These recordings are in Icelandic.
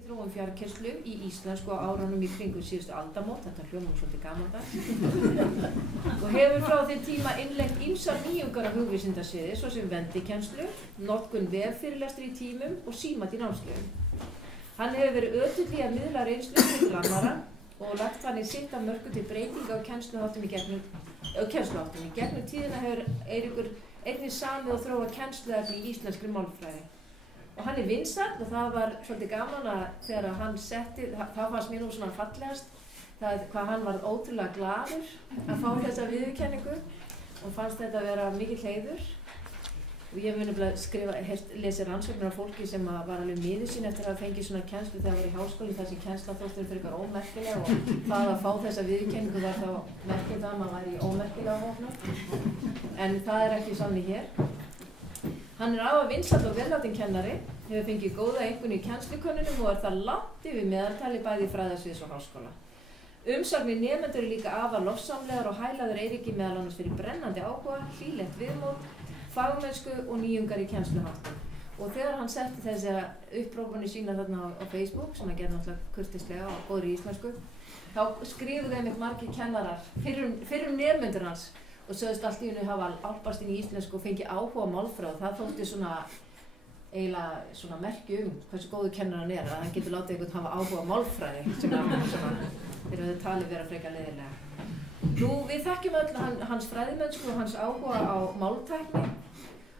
Í þróun fjarkennslu í íslensku á árunum í kringum síðustu aldamót, þetta hljómar svolítið gamaldags, og hefur frá þeim tíma innleitt ýmsar nýjungar á hugvísindasviði, svo sem vendikennslu, notkun veffyrirlestri í tímum og símat í námskeiðum. Hann hefur verið ötull í að miðla reynslu til annarra og lagt þannig sitt af mörkum til breytinga á kennsluháttum í gegnum tíðina hefur Eiríkur einnig samið og þróað kennsluefni í íslenskri málfræði. Og hann vinsæll og það var svolítið gaman að þegar hann setti, það fannst mér nú svona fallegast, hvað hann var ótrúlega glaður að fá þessa viðurkenningu og fannst þetta að vera mikill heiður. Og ég muni bara lesi rannsóknir af fólki sem var alveg miður sín eftir að fengi svona kennslu þegar það var í háskóla, þar sem kennsla þóttur fyrir eitthvað ómerkilega og það að fá þessa viðurkenningu var þá merkið það að maður væri í ómerkilega hópnum. En það ekki sannig hér. Hann afar vinsæll og velláttinn kennari, hefur fengið góða einkunn í kennslukönnunum og það langt yfir meðaltali bæði í fræðasviðs og háskóla. Umsagnir nemendur líka afar lofsamlegar og hælaður Eiríki meðal annars fyrir brennandi áhuga, hlýlegt viðmót, fagmennsku og nýjungar í kennsluháttum. Og þegar hann setti þessi upprópanir sína þarna á Facebook, sem hann gerði náttúrulega kurteislega og góðri íslensku, þá skrifuðu einmitt margir kennarar fyrrum nemendur hans og sögðust allt í einu hafa álpast inn í íslensku og fengið áhuga á málfræði. Það þótti svona eiginlega svona merki hversu góður kennar hann að hann getur látið einhvern hafa áhuga á málfræði sem þegar þau talið vera frekar leiðilega. Nú, við þekkjum öll hans fræðimennsku og hans áhuga á máltækni.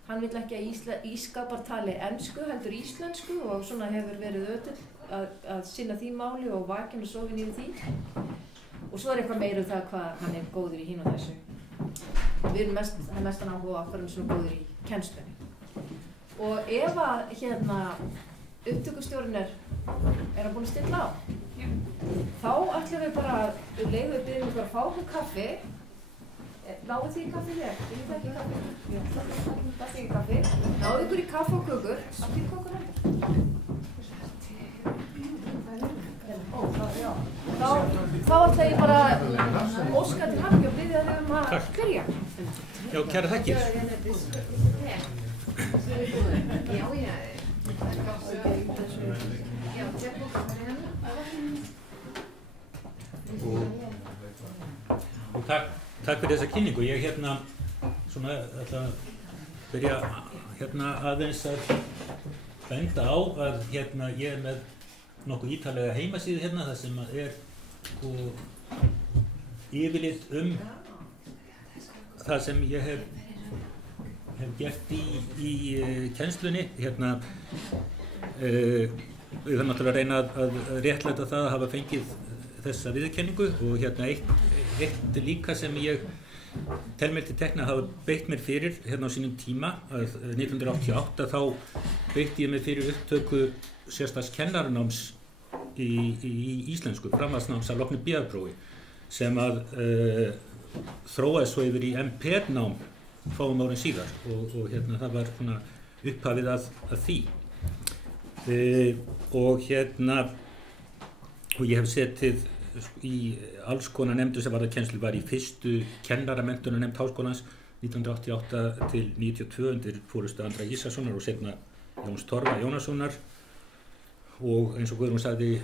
Hann vill ekki að ískapar tali ensku heldur íslensku og svona hefur verið ötull að sinna því máli og vakinn og sofinn yfir því. Og svo eitthvað meira það hvað hann góður í hín og þessu. Við erum mestan áhuga okkur svona góður í kennslunni. Og ef að upptökustjórinn hann búinn að stilla á, þá ætlum við bara leiðum við byrjum ykkur að fá okkur kaffi. Náðu þið í kaffi hér? Ég veit ekki kaffi. Já, það ekki kaffi. Náðu ykkur í kaffi og kökur. Allir kökur hendur. Þá ætla ég bara óska til hamingju og biðja þig að byrja. Já, kæra þakkir. Og takk fyrir þessa kynningu. Ég svona ætla að byrja aðeins að benda á að ég með nokkuð ítarlega heimasíðu þar sem yfirlit það sem ég hef gert í kennslunni. Við þarfum náttúrulega að reyna að réttlæta það að hafa fengið þessa viðurkenningu og eitt líka sem ég tel mér til tekna að hafa beitt mér fyrir á sínum tíma að 1988 þá beitti ég mér fyrir upptöku sérstaks kennaranáms í íslensku, framhaldsnáms að loknu BA-prófi sem að þróaðist svo yfir í MP-nám fáum árin síðar og það var svona upphafið að því og ég hef setið í alls konar nefndur sem varðar kennslu, var í fyrstu kennaramenntunarnefnd Háskólans 1988 til 92 undir forystu Andra Ísakssonar og seinna Jóns Torfa Jónassonar og eins og Guðrún sagði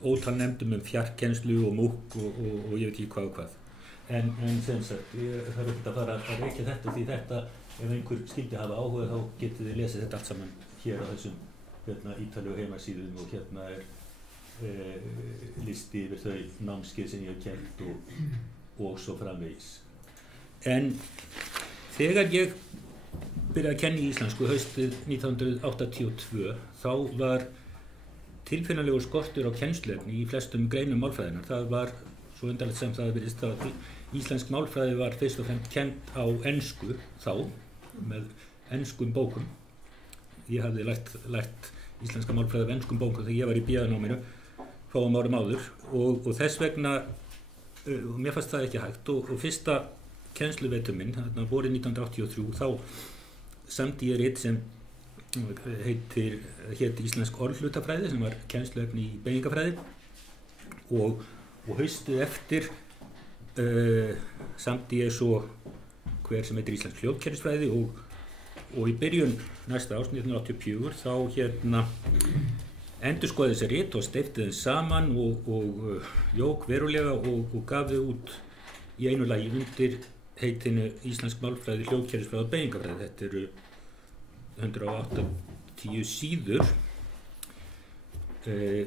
ótal nefndum fjarkennslu og MOOC og ég veit ekki hvað og hvað. En sem sagt, ég þarf ekkert að fara að reykja þetta því þetta, ef einhver skyldi hafa áhuga þá getið þið lesið þetta allt saman hér á þessum ítarlegu heimasíðum og listi yfir þau námskeið sem ég hef kennt og svo framvegis. En þegar ég byrjaði að kenna í íslensku haustið 1982 þá var tilfinnanlegur skortur á kennsluefni í flestum greinum málfræðinnar. Það var svo undarlegt sem það virðist að íslensk málfræði var fyrst og fremst kennd á ensku þá, með enskum bókum. Ég hafði lært íslenska málfræði af enskum bókum þegar ég var í BA-náminu fáum árum áður og þess vegna, mér fannst það ekki hægt og fyrsta kennsluvetur minn, vorið 1983, þá samdi ég rit sem hét íslensk orðhlutafræði sem var kennsluefni í beygingafræði og haustið eftir samdi ég svo hver sem heitir íslensk hljóðkerfisfræði og í byrjun næsta árs 1984 þá endurskoðaði þessi rit og steypti þeim saman og jók verulega og gaf þau út í einu lagi undir heitinu Íslensk málfræði, hljóðkerfisfræði og beygingafræði. Þetta eru 180 síður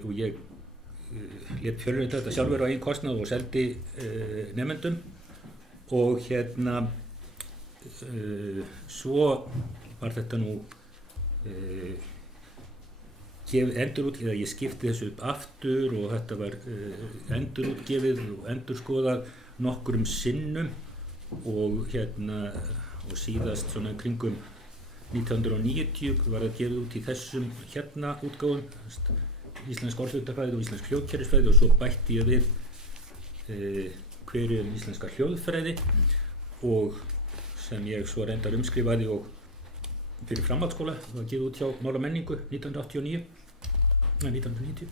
og ég lét fjölrita þetta sjálfur á eigin kostnað og seldi nemendum og svo var þetta nú endurútgefið, ég skipti þessu upp aftur og þetta var endurútgefið og endurskoðað nokkrum sinnum og og síðast svona kringum 1990 var það gefið út í þessum útgáfum, Íslensk orðhlutafræði og Íslensk hljóðkerfisfræði og svo bætti ég við hverju íslenska hljóðfræði og sem ég svo reyndar umskrifaði og fyrir framhaldsskóla, það var gefið út hjá Mál og menningu 1990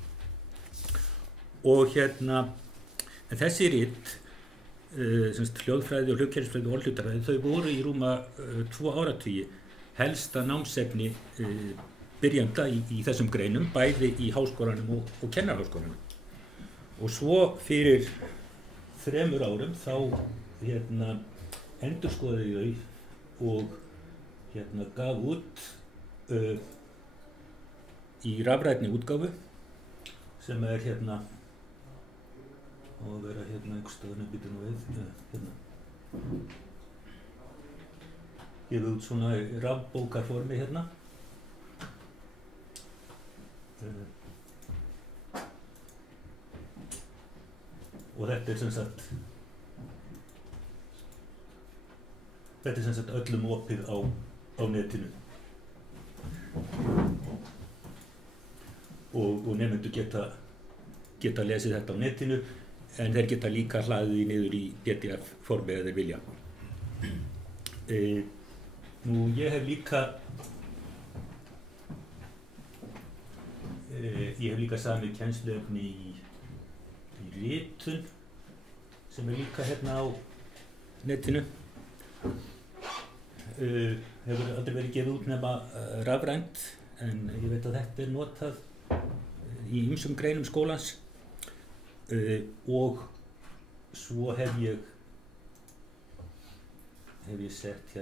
og en þessi rit hljóðfræði og hljóðkerfisfræði og orðhlutafræði, þau voru í rúma 2 áratugi helsta námsefni byrjanda í þessum greinum, bæði í háskólanum og kennaraháskólanum. Og svo fyrir 3 árum þá endurskoðaði ég þau og gaf út í rafrænni útgáfu sem er á að vera einhvers staðar býtur nú við gefið út svona í rafbókarformi og þetta er sem sagt öllum opið á netinu og nemendur geta lesið þetta á netinu en þeir geta líka hlaðið því niður í PDF formi eða þeir vilja. Nú ég hef líka samið kennsluefni í ritun sem er líka á netinu. Hefur aldrei verið gefið út nema rafrænt en ég veit að þetta er notað í ýmsum greinum skólans og svo hef ég sett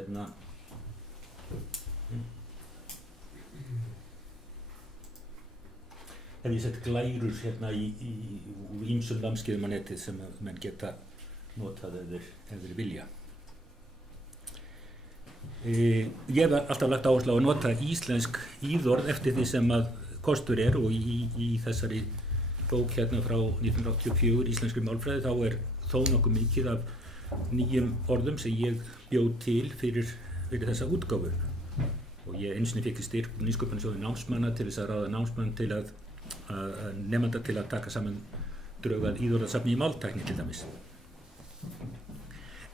glærur í ýmsum námskeiðum á netið sem menn geta notað ef þeir vilja. Ég hef alltaf lagt áherslu á að nota íslensk íðorð eftir því sem að kostur er og í þessari bók frá 1984 íslenskri málfræði þá er þó nokkuð mikið af nýjum orðum sem ég bjóð til fyrir þessa útgáfu og ég einu sinni fékk styrk nýsköpunarsjóði námsmanna til þess að ráða námsmann til að nemanda til að taka saman drög að íðorðasafni í máltækni til dæmis.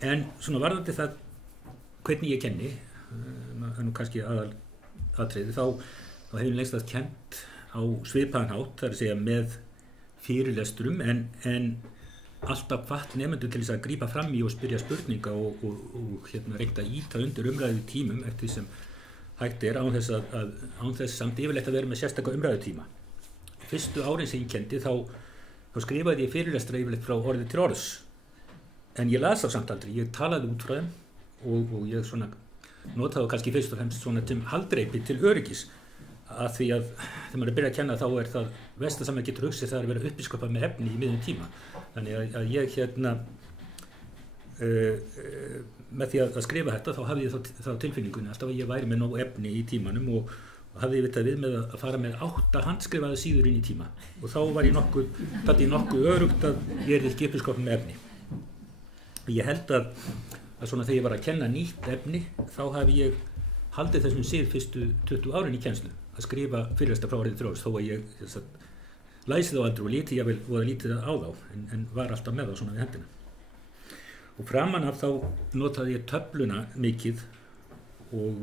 En svona varðandi það hvernig ég kenni, það er nú kannski aðalatriði, þá hef ég lengst að kennt á svipaðan hátt, það er að segja með fyrirlesturum en alltaf hvatt nemendur til þess að grípa fram í og spyrja spurninga og reynda að ýta undir umræðu tímum eftir sem hægt er án þess samt yfirleitt að vera með sérstaka umræðutíma. Fyrstu árin sem ég kendi þá skrifaði ég fyrirlestra yfirleitt frá orði til orðs en ég las á samt aldrei, ég talaði út frá þeim og ég svona notaði kannski fyrst og fremst svona til haldreipi til öryggis að því að þegar maður er að byrja að kenna þá er það versta sem maður getur hugsað það er að vera uppiskopað með efni í miðjum tíma þannig að ég með því að skrifa þetta þá hafði ég þá tilfinningunni alltaf að ég væri með nóg efni í tímanum og hafði ég vitað við með að fara með 8 handskrifaða síður inn í tíma og þá var ég nokkuð öruggt að ég er ekki uppiskopað með efni. Ég held að svona þegar ég var að kenna nýtt efni þá hafi ég haldið þessum sið fyrstu 20 árin í kennslu að skrifa fyrirlestra frá orðið til orðs þó að ég læsi þá aldrei og lítið á þá en var alltaf með þá svona við hendina. Og framan af þá notaði ég töfluna mikið og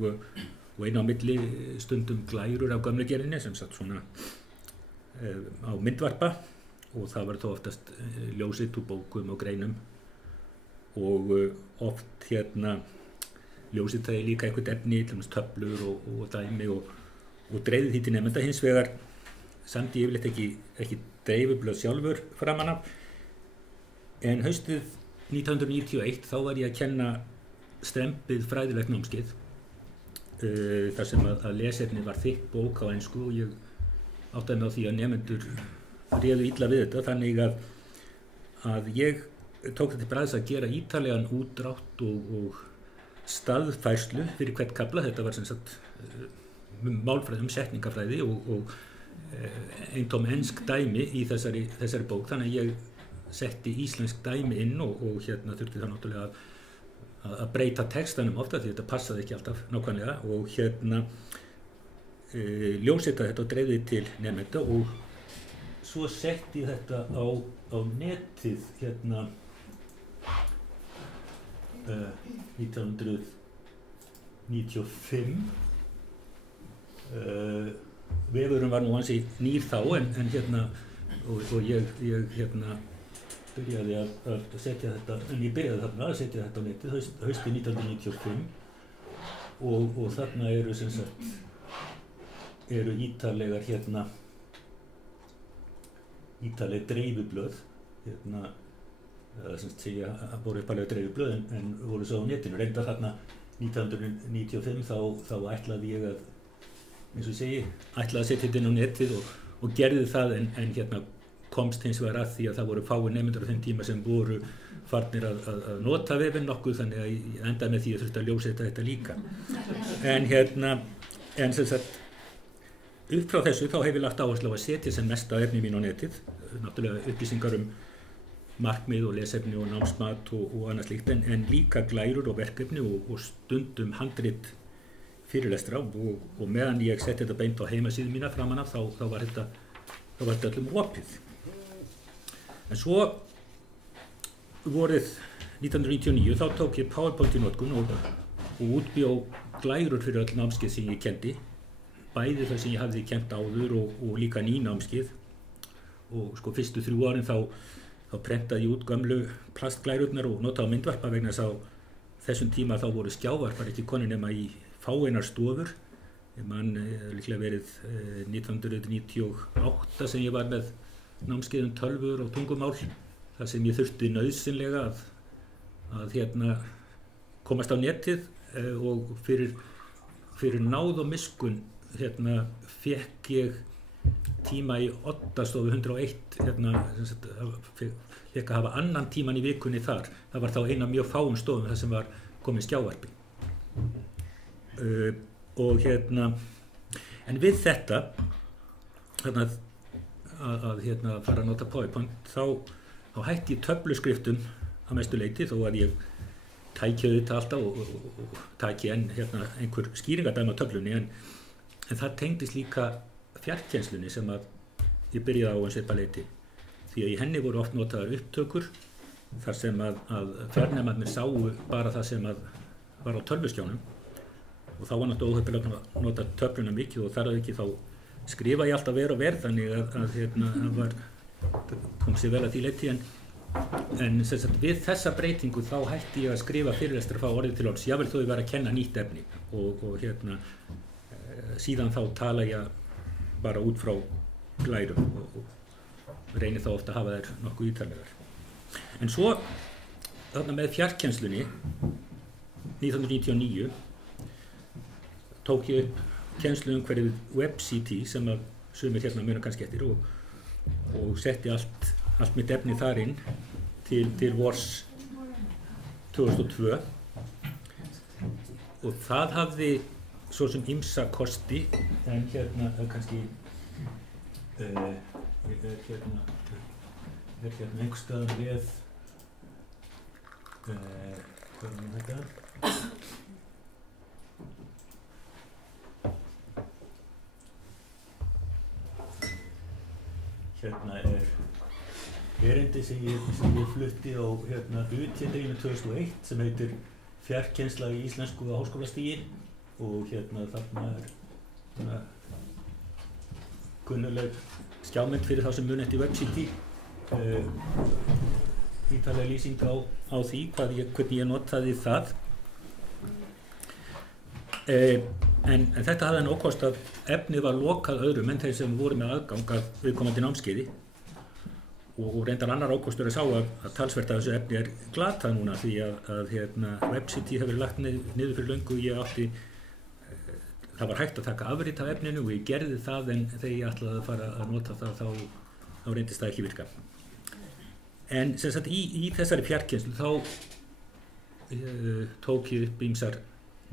einu á milli stundum glærur af gömlu gerðinni sem satt svona á myndvarpa og það var þó oftast ljósitt úr bókum og greinum og oft ljósitaði líka einhvern efni, til dæmis töflur og dæmi og dreifði því til nemenda. Hins vegar samdi yfirleitt ekki dreifiblöð sjálfur framan af, en haustið 1991 þá var ég að kenna strempið fræðilegt námskeið þar sem að lesefni var þykk bók á ensku og ég áttaði mig á því að nemendur réðu illa við þetta, þannig að ég tók þetta til bragðs að gera ítarlegan útdrátt og staðfærslu fyrir hvert kafla. Þetta var sem sagt málfræði, setningafræði og eintóm ensk dæmi í þessari bók, þannig að ég setti íslensk dæmi inn og þurfti það náttúrulega að breyta textanum ofta því þetta passaði ekki alltaf nákvæmlega og ljósritaði þetta og dreifði til nemenda og svo setti ég þetta á netið 1995. Vefurinn var nú ansi nýr þá en og ég byrjaði að setja þetta, en ég byrjaði þarna að setja þetta á netið haustið 1995 og þarna eru sem sagt ítarlegar ítarleg dreifiblöð sem segja að voru uppalega dreifiblöð en voru svo á netinu. Reyndar þarna 1995 þá ætlaði ég að, eins og ég segi, ætlaði að setja þetta inn á netið og gerði það en komst hins vegar að því að það voru fáir nemendur á þeim tíma sem voru farnir að nota vefinn nokkuð, þannig að ég endaði með því að þurfti að ljósrita þetta líka. En sem sagt, upp frá þessu þá hef ég lagt áherslu á að setja sem mest af efni mín á netið, náttúrulega upplýsingar markmið og lesefni og námsmat og annað slíkt, en líka glærur og verkefni og stundum handrit fyrirlestra og meðan ég setti þetta beint á heimasíðu mína framan af þá var þetta öllum opið. En svo vorið 1999 þá tók ég PowerPoint í notkun og útbjó glærur fyrir öll námskeið sem ég kendi, bæði það sem ég hafði kent áður og líka ný námskeið og fyrstu 3 árin þá prentaði ég út gömlu plastglærurnar og notaði á myndvarpa vegna þess að á þessum tíma þá voru skjávarpar ekki konur nema í fáeinar stofur. Ég man líklega verið 1998 sem ég var með námskeið tölvur og tungumál þar sem ég þurfti nauðsynlega að komast á netið og fyrir náð og miskun fekk ég tíma í Oddastofu 101 fekk að hafa annan tíman í vikunni þar. Það var þá eina mjög fáum stofum þar sem var komið skjávarpi. En við þetta að fara að nota PowerPoint þá hætti ég töfluskriftum að mestu leyti þó að ég tæki þetta alltaf og tæki einhver skýringadæmi á töflunni en það tengdist líka fjarkennslunni sem að ég byrjaði á að svipa leyti því að í henni voru oft notaðar upptökur þar sem að fjarnemarnir sáu bara það sem að var á tölvuskjánum og þá var náttúrulega óheppilega að nota töfluna mikið og þar að ekki þá skrifa ég alltaf ver og verð þannig að kom sér vel að því leyti en við þessa breytingu þá hætti ég að skrifa fyrirlestra frá orðið til orðs, jável þó ég var að kenna nýtt efni og síðan þá tala ég bara út frá glærum og reynir þá ofta að hafa þær nokkuð ítarlegar. En svo þarna með fjarkennslunni 1999 tók ég upp kennsluumhverfið WebCT sem að sumir muna kannski eftir og setti allt mitt efni þar inn til vors 2002 og það hafði svo sem ýmsa kosti en kannski einhvers staðar við hvað er þetta? Erindi sem ég flutti á UT-deginum 2001 sem heitir Fjarkennsla í íslensku á háskólastigi og þarna kunnuleg skjámynd fyrir þá sem muni eftir WebCT ítarlega lýsing á því hvernig ég notaði það En þetta hafði hann ókost að efnið var lokað öðrum en þeir sem voru með aðgang að viðkomandi námskeiði og reyndar annar ókostur að sá að talsvert af þessu efni glatað núna því að Webcity hefur lagt niður fyrir löngu. Það var hægt að taka afrit af efninu og ég gerði það, en þegar ég ætlaði að fara að nota það þá reyndist það ekki virka. En sem sagt í þessari fjarkennslu þá tók ég upp ýmsar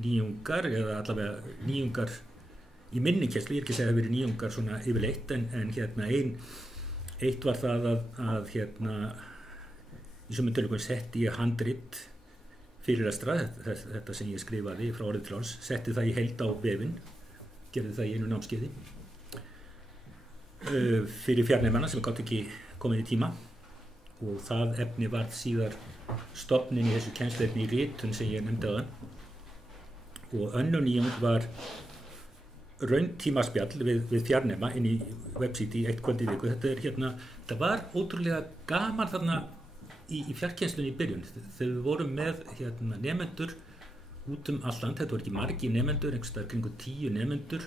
nýjungar, eða allavega nýjungar í minni kennslu. Ég er ekki að segja að það verið nýjungar svona yfirleitt, en eitt var það að í sumum tilvikum setti ég handrit fyrirlestra, þetta sem ég skrifaði frá orði til orðs, setti það í heild á vefinn, gerði það í einu námskeiði fyrir fjarnemana sem gátt ekki komið í tíma, og það efni var síðar stofnin í þessu kennsluefni í ritun sem ég nefndi áðan. Og önnur nýjung var rauntímaspjall við fjarnema inn í Webcity eitt kvöld í viku. Þetta var ótrúlega gaman þarna í fjarkennslunni í byrjun. Þegar við vorum með nemendur út allt land, þetta voru ekki margir nemendur, einhvers staðar kringum 10 nemendur,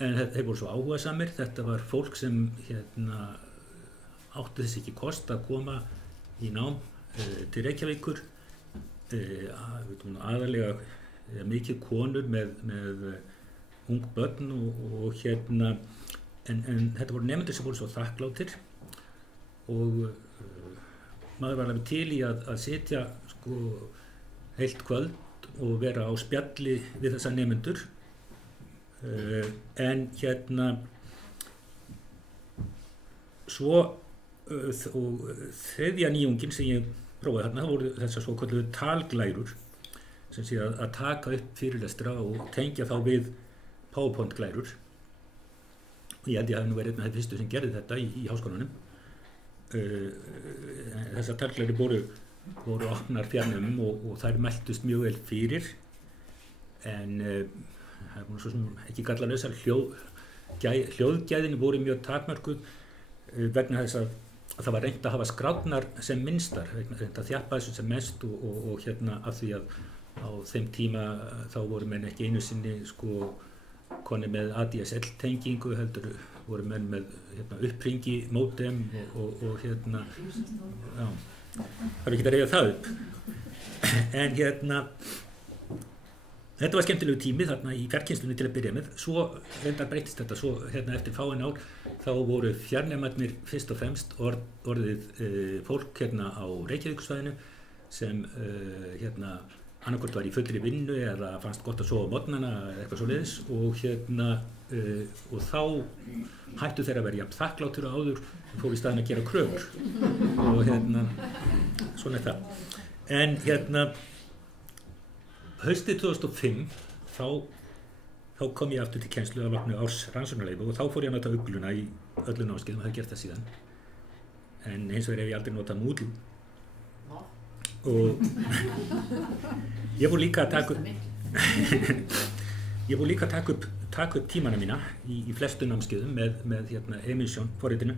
en þeir voru svo áhugasamir. Þetta var fólk sem átti þess ekki kost að koma í nám til Reykjavíkur, aðalega mikið konur með ung börn og en þetta voru nemendur sem voru svo þakkláttir og maður var alveg til í að sitja heilt kvöld og vera á spjalli við þessa nemendur, en svo og þriðja nýjungin sem ég prófaði þarna, það voru þessar svokölluðu talglærur sem sé að taka upp fyrirlestra og tengja þá við PowerPoint-glærur. Ég held ég hafi nú verið einn af þeim fyrstu sem gerði þetta í háskólanum. Þessar talglæri voru opnar fjarnemum og þær mæltust mjög vel fyrir, en það voru svo sem ekki gallalausar. Hljóðgæðin voru mjög takmörkuð vegna þess að það var reynt að hafa skrárnar sem minnstar, reynt að þjappa þessu sem mest og af því að á þeim tíma þá voru menn ekki einu sinni konir með ADSL-tengingu, heldur voru menn með uppringi módem og já, það er ekki að reyða það upp. En þetta var skemmtilegu tími þarna í fjarkennslunni til að byrja með. Svo reyndar breytist þetta, svo eftir fáein ár þá voru fjarnemarnir fyrst og fremst orðið fólk á Reykjavíkursvæðinu sem annarkvort var í fullri vinnu eða fannst gott að sofa á morgnana eða eitthvað svoleiðis og þá hættu þeir að vera jafn þakkláttir og áður og fóru í staðinn að gera kröfur og svona það. En haustið 2005 þá kom ég aftur til kennslu að loknu árs rannsóknarleyfi og þá fór ég að nota ugluna í öllum námskeiðum, það hef gert það síðan, en hins vegar hef ég aldrei notað Moodle. Og ég fór líka að taka upp tímana mína í flestu námskeiðum með Emission forritinu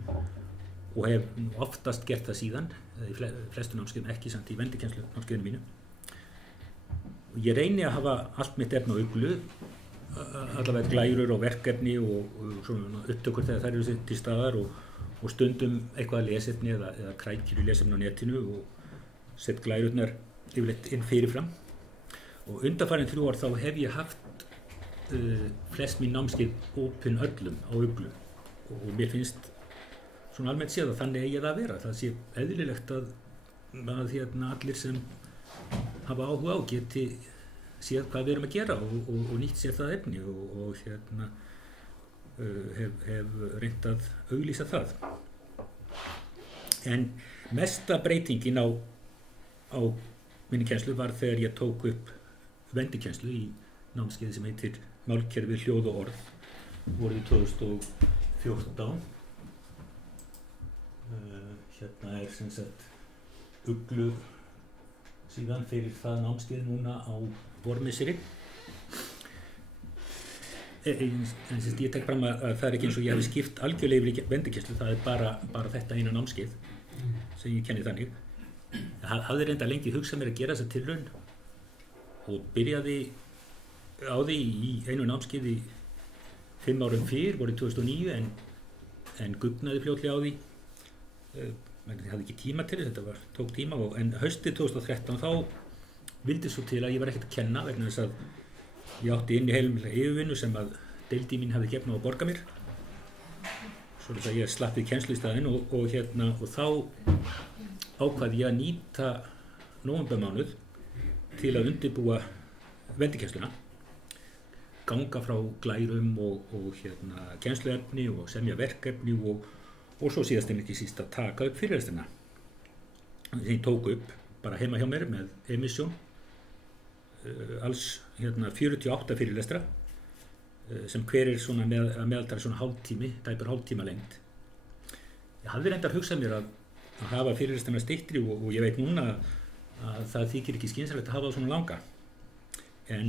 og hef oftast gert það síðan í flestu námskeiðum, ekki samt í vendikennslu námskeiðinu mínu. Og ég reyni að hafa allt mitt efni á uglu, allavega glærur og verkefni og svona upptökur þegar þær eru til staðar og stundum eitthvað lesefni eða krækir í lesefni á netinu og sett glærurnar yfirleitt inn fyrirfram. Og undanfarin 3 ár þá hef ég haft flest mín námskeið opin öllum á uglu og mér finnst svona almennt séð að þannig eigi það að vera. Það sé eðlilegt að allir sem hafa áhuga á geti séð hvað við erum að gera og nýtt sér það efni og hef reynt að auglýsa það. En mesta breytingin á minni kennslu var þegar ég tók upp vendikennslu í námskeiði sem heitir Málkerfi, hljóð og orð, vorið 2014. Hérna sem sagt uglu síðan fyrir það námskeið núna á vormisseri. En ég tek fram að það er ekki eins og ég hefði skipt algjörlega yfir í vendikennslu, það er bara þetta eina námskeið sem ég kenni þannig. Ég hafði reynda lengi hugsað mér að gera þessa tilraun og byrjaði á því í einu námskeiði 5 árum fyrr, voru 2009, en gugnaði fljótlega á því. Ég hafði ekki tíma til þess, þetta tók tíma, en haustið 2013 þá vildi svo til að ég var ekkert að kenna vegna þess að ég átti inn í heilmikla yfirvinnu sem að deildi mín hafði gefnað að borga mér. Svo að ég slapp við kennslu í staðinn og þá ákvaði ég að nýta nóvembermánuð til að undirbúa vendikennsluna, ganga frá glærum og kennsluefni og semja verkefni og svo síðast en ekki síst að taka upp fyrirlesturna. Ég tók upp bara heima hjá mér með emisjón, alls 48 fyrirlestra sem hver svona meðaldra svona hálftími, tæpur hálftíma lengd. Ég hafði reyndar hugsað mér að hafa fyrirlesturna styttri og ég veit núna að það þykir ekki skynsamlegt að hafa það svona langa. En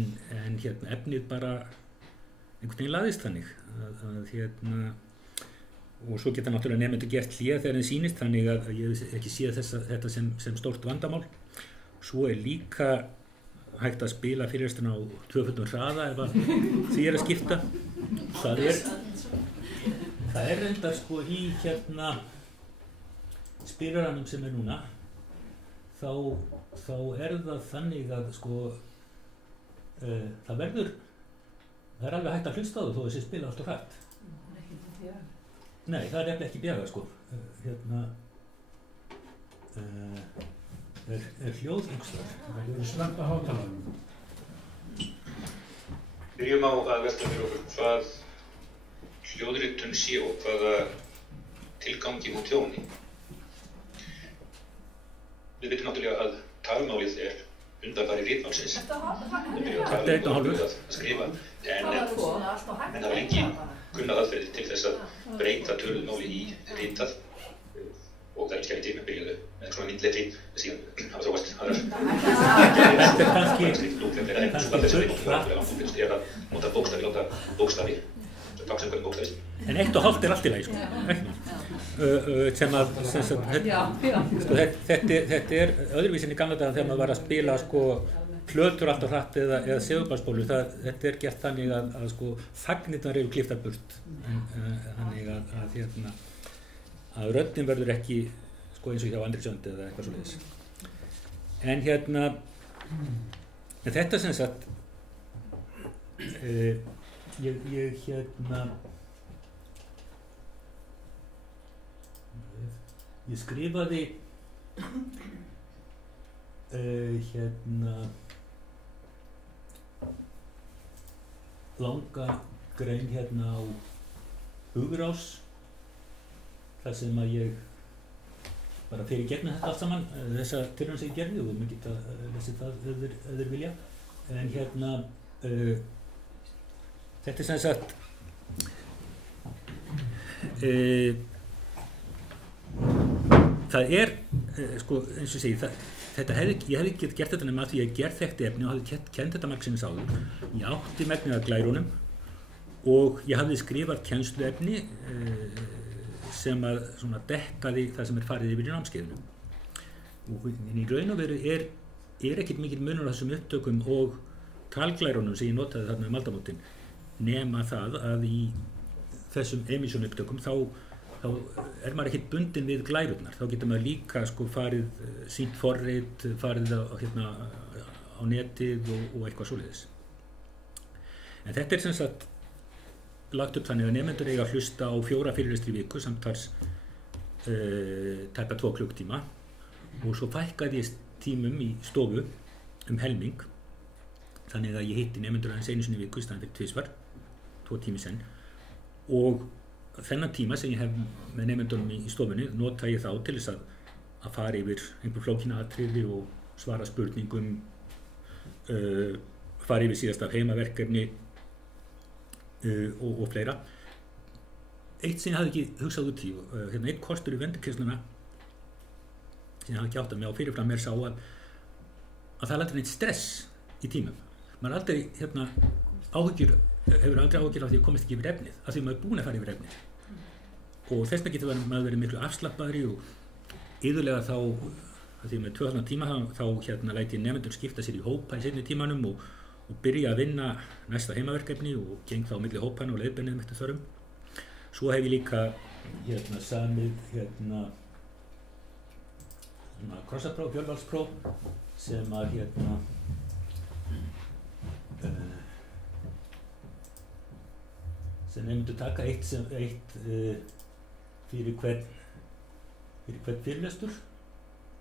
efnið bara einhvern veginn laðist þannig að og svo geta náttúrulega nemendur gert hlé þegar þeim sýnist, þannig að ég hef ekki séð þetta sem stórt vandamál. Svo líka hægt að spila fyrirlesturna á 2 hraða ef að því að skipta. Það reyndar sko í spilaranum sem núna, þá það þannig að sko það er alveg hægt að hlusta á það þó þessi spila alltaf hrætt. Nei, það nefnilega ekki bjagað sko. Hljóð einhverstaðar. Það eru slökkt á hátalaranum. Byrjum á að velta fyrir okkur hvað hljóðritun sé og hvaða tilgangi hún þjóni. Við vitum náttúrulega að talmálið undanfari ritmálsins. Þetta er að skrifa, en það var lengi kunnað aðferðir til þess að breyta tölumáli í ritað og það ekki tíma byrjuðu með svona myndletri síðan hafa þróast aðrar. Þetta er kannski að nota bókstafi, láta bókstafi, takk sem hvernig bókstafi. En 1,5 er allt í lagi sko. Þetta er öðruvísin í gamla daga þegar maður var að spila sko plötur alltaf hratt eða segurbandspólur. Þetta er gert þannig að sko þagnirnar eru klipptar burt, þannig að röddin verður ekki sko eins og hjá Andri Sönd eða eitthvað svoleiðis. En þetta sem sagt ég skrifaði langa grein á Hugrás, þar sem að ég bara fer í gegnum þetta allt saman, þessa tilraun sem ég gerði, og maður geta lesið það ef þeir vilja. En þetta er sem sagt það er sko eins og segi ég hefði ekki gert þetta nema að því ég gert þetta efni og hafði kennt þetta margsinnis áður. Ég átti megnið af glærunum og ég hafði skrifað kennsluefni sem að svona dekkaði það sem farið yfir í námskeiðinu. Og í raun og veru er ekkert mikil munur á þessum upptökum og talglærunum sem ég notaði þarna aldamótin, nema það að í þessum emission upptökum þá er maður ekkert bundinn við glærurnar. Þá getur maður líka sko farið sýnt forrit, farið á netið og eitthvað svoleiðis. En þetta er sem sagt lagt upp þannig að nemendur eiga að hlusta á 4 fyrirlestri í viku samtals tæpa 2 klukktíma, og svo fækkaði ég tímum í stofu helming, þannig að ég hitti nemendur aðeins einu sinni í viku í staðinn fyrir 2 svar, 2 tími senn, og þennan tíma sem ég hef með nemendunum í stofunni nota ég þá til þess að fara yfir einhver flókina atriði og svara spurningum, fara yfir síðast af heimaverkefni og fleira. Eitt sem ég hafði ekki hugsað út í, eitt kostur í vendurkennsluna sem ég hafði ekki átt að mig á fyrirfram mér sá að það er aldrei neitt stress í tímum. Maður aldrei hefur aldrei áhyggjur af því að komast ekki yfir efnið, af því maður er búinn að fara yfir efnið. Og þess vegna getur maður verið miklu afslappaðri og iðulega þá, af því með 2 tíma þá læt ég nemendur skipta sér í hópa í seinni tímanum og og byrja að vinna næsta heimaverkefni og geng þá milli hópana og leiðbeinið eftir þörfum. Svo hef ég líka samið krossapróf, fjölvalspróf sem að sem nemendur taka eitt fyrir hvern fyrirlestur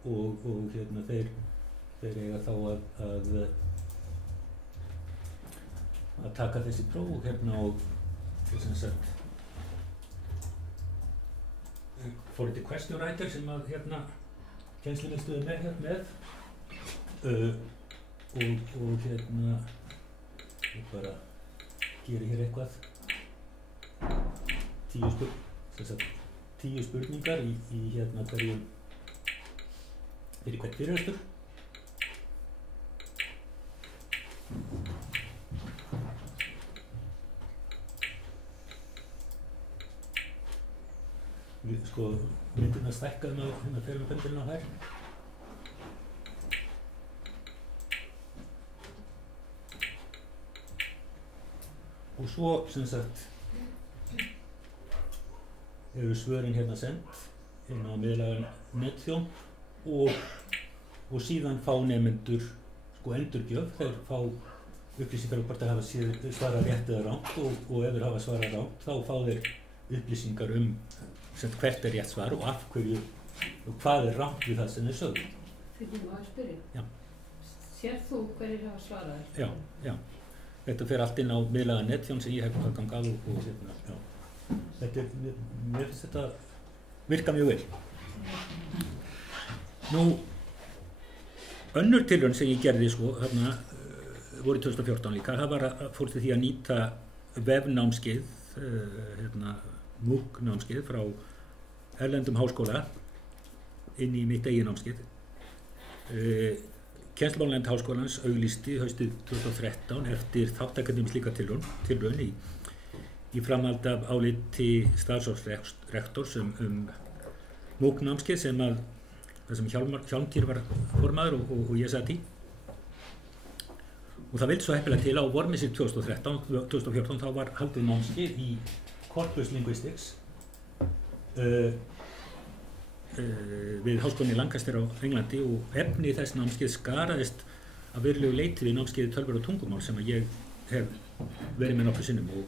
og þeir eiga þá að taka þessi próf og sem sagt forritið question writer sem að kennslumiðstöðin með og ég bara geri hér eitthvað 10 spurningar í hverjum fyrir hvern fyrirlestur. Myndirna stækkað með fyrir bendilina á þær. Og svo sem sagt eru svörin send inn á miðlægan netþjón og síðan fá nemendur endurgjöf. Þeir fá upplýsingar hvort þeir hafa svarað rétt eða rangt og ef þeir hafa svarað rangt þá fá þeir upplýsingar hvert rétt svar og af hverju og hvað rangt við það sem þeir sögðu. Fyrir þú að spyrja? Já. Sér þú hverjir hafa svarað? Já. Þetta fer allt inn á miðlægan netþjón sem ég hef aðgang að og já. Mér finnst þetta virka mjög vel. Önnur tilraun sem ég gerði voru 2014 líka, það var að fór til því að nýta vefnámskeið, MOOC-námskeið frá erlendum háskóla inn í mitt eigin námskeið. Kennslumálanefnd háskólans auglýsti haustið 2013 eftir þáttakandi slíka tilraun í framhald af áliti starfsráðsrektors MOOC-námskeið þar sem Hjálmtýr var formaður og ég sat í. Og það vildi svo heppilega til á vormissið 2014 þá var haldið námskeið í Corpus Linguistics við Háskólann í Lancaster á Englandi og efni þess námskeið skaraðist að verulegu leyti við námskeiði tölvur og tungumál sem að ég hef verið með nokkrum sinnum og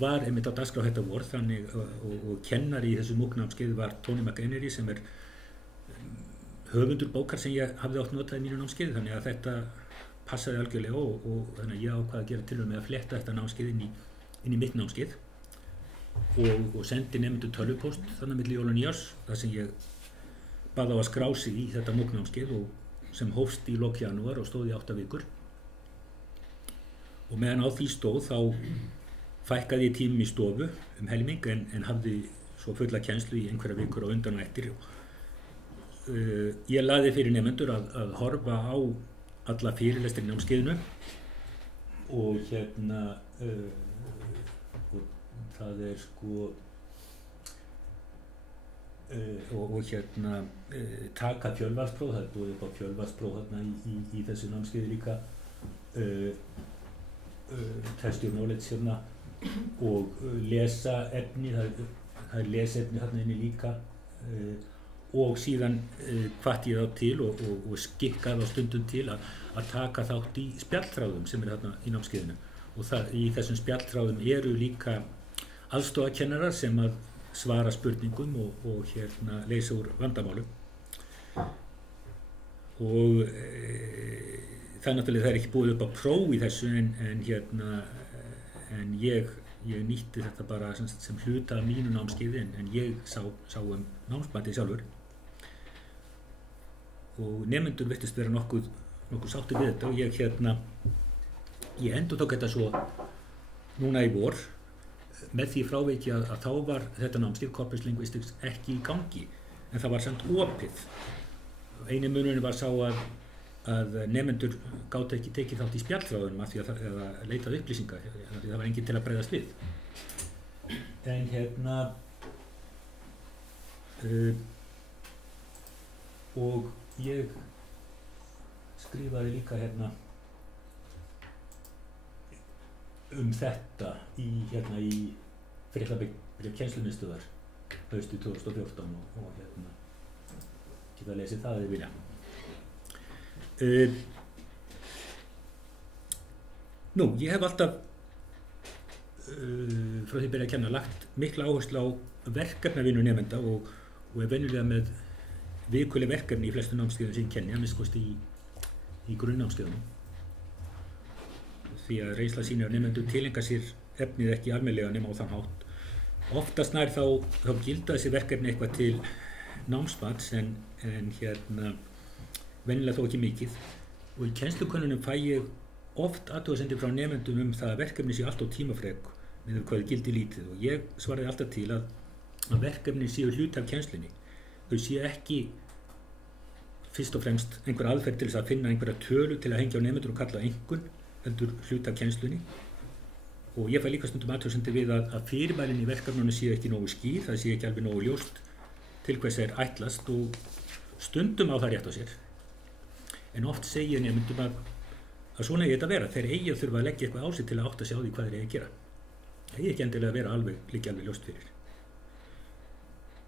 var einmitt á dagskrá þetta vor þannig og kennari í þessu MOOC-námskeiði var Tony McEnery sem höfundur bókar sem ég hafði átt notað í mínu námskeiði þannig að þetta passaði algjörlega og þannig að ég ákvað að gera tilraun með að fletta þetta námskeið inn í mitt námskeið og sendi nemendur tölvupóst þannig milli jól og nýárs þar sem ég bað á að skrá sig í þetta MOOC-námskeið og sem hófst í lok janúar og stóð í 8 vikur og meðan á því stóð þá fækkaði ég tímum í stofu helming en hafði svo fulla kennslu í einhverja vikur og undan og eftir ég lagði fyrir nemendur að horfa á alla fyrirlestir í námskeiðinu og það taka fjölvalspróf, það búið upp á fjölvalspróf í þessu námskeiði líka test your knowledge og lesa efni, það lesefni inni líka og síðan hvatti ég þá til og skikkaði á stundum til að taka þátt í spjallþráðum sem þarna í námskeiðinu og í þessum spjallþráðum eru líka aðstoðarkennarar sem að svara spurningum og leysa úr vandamálum og það náttúrulega það ekki búið upp á próf í þessu en ég nýtti þetta bara sem hluta af mínu námskeiði en ég sá námsmatið sjálfur og nemendur virtist vera nokkuð sáttir við þetta og ég endurtók þetta svo núna í vor með því fráviki að þá var þetta námskeið Corpus Linguistics ekki í gangi en það var samt opið. Eini munurinn var sá að nemendur gátu ekki tekið þátt í spjallþráðunum af því að leitað upplýsingar því það var enginn til að bregðast við. En og ég skrifaði líka þetta í fréttabréf kennslumiðstöðvar haustið 2014 og geta lesið það ef þið vilja. Ég hef alltaf frá því byrja að kenna lagt mikla áherslu á verkefnavinnu nemenda og er venjulega með vikuleg verkefni í flestu námskeiðum sem ég kenni, að minnsta kosti í grunnnámskeiðunum. Því að reynsla sýnir að nemendur tileinka sér efnið ekki almennilega nema á þann hátt. Oftast nær þá gilda þessi verkefni eitthvað til námsmats en venjulega þó ekki mikið. Og í kennslukönnunum fæ ég oft athugasemdir frá nemendum það að verkefni sé alltaf tímafrek með hvað gildi lítið og ég svaraði alltaf til að verkefni séu hluti af kennslunni. Þau séu ekki fyrst og fremst einhver aðferð til þess að finna einhverja tölu til að hengja á nemendur og kalla einkunn, heldur hluti af kennslunni. Og ég fæ líka stundum athugasemdir við að fyrirbærin í verkefnunum séu ekki nógu skýr, það séu ekki alveg nógu ljóst til hvers ætlast og stundum á það rétt á sér. En oft segir nemendum að svona eigi þetta að vera, þeir eigi að þurfa að leggja eitthvað á sig til að átta sig á því hvað þeir eigi að gera. Það eigi ekki endilega að vera líka alveg ljóst fyrir.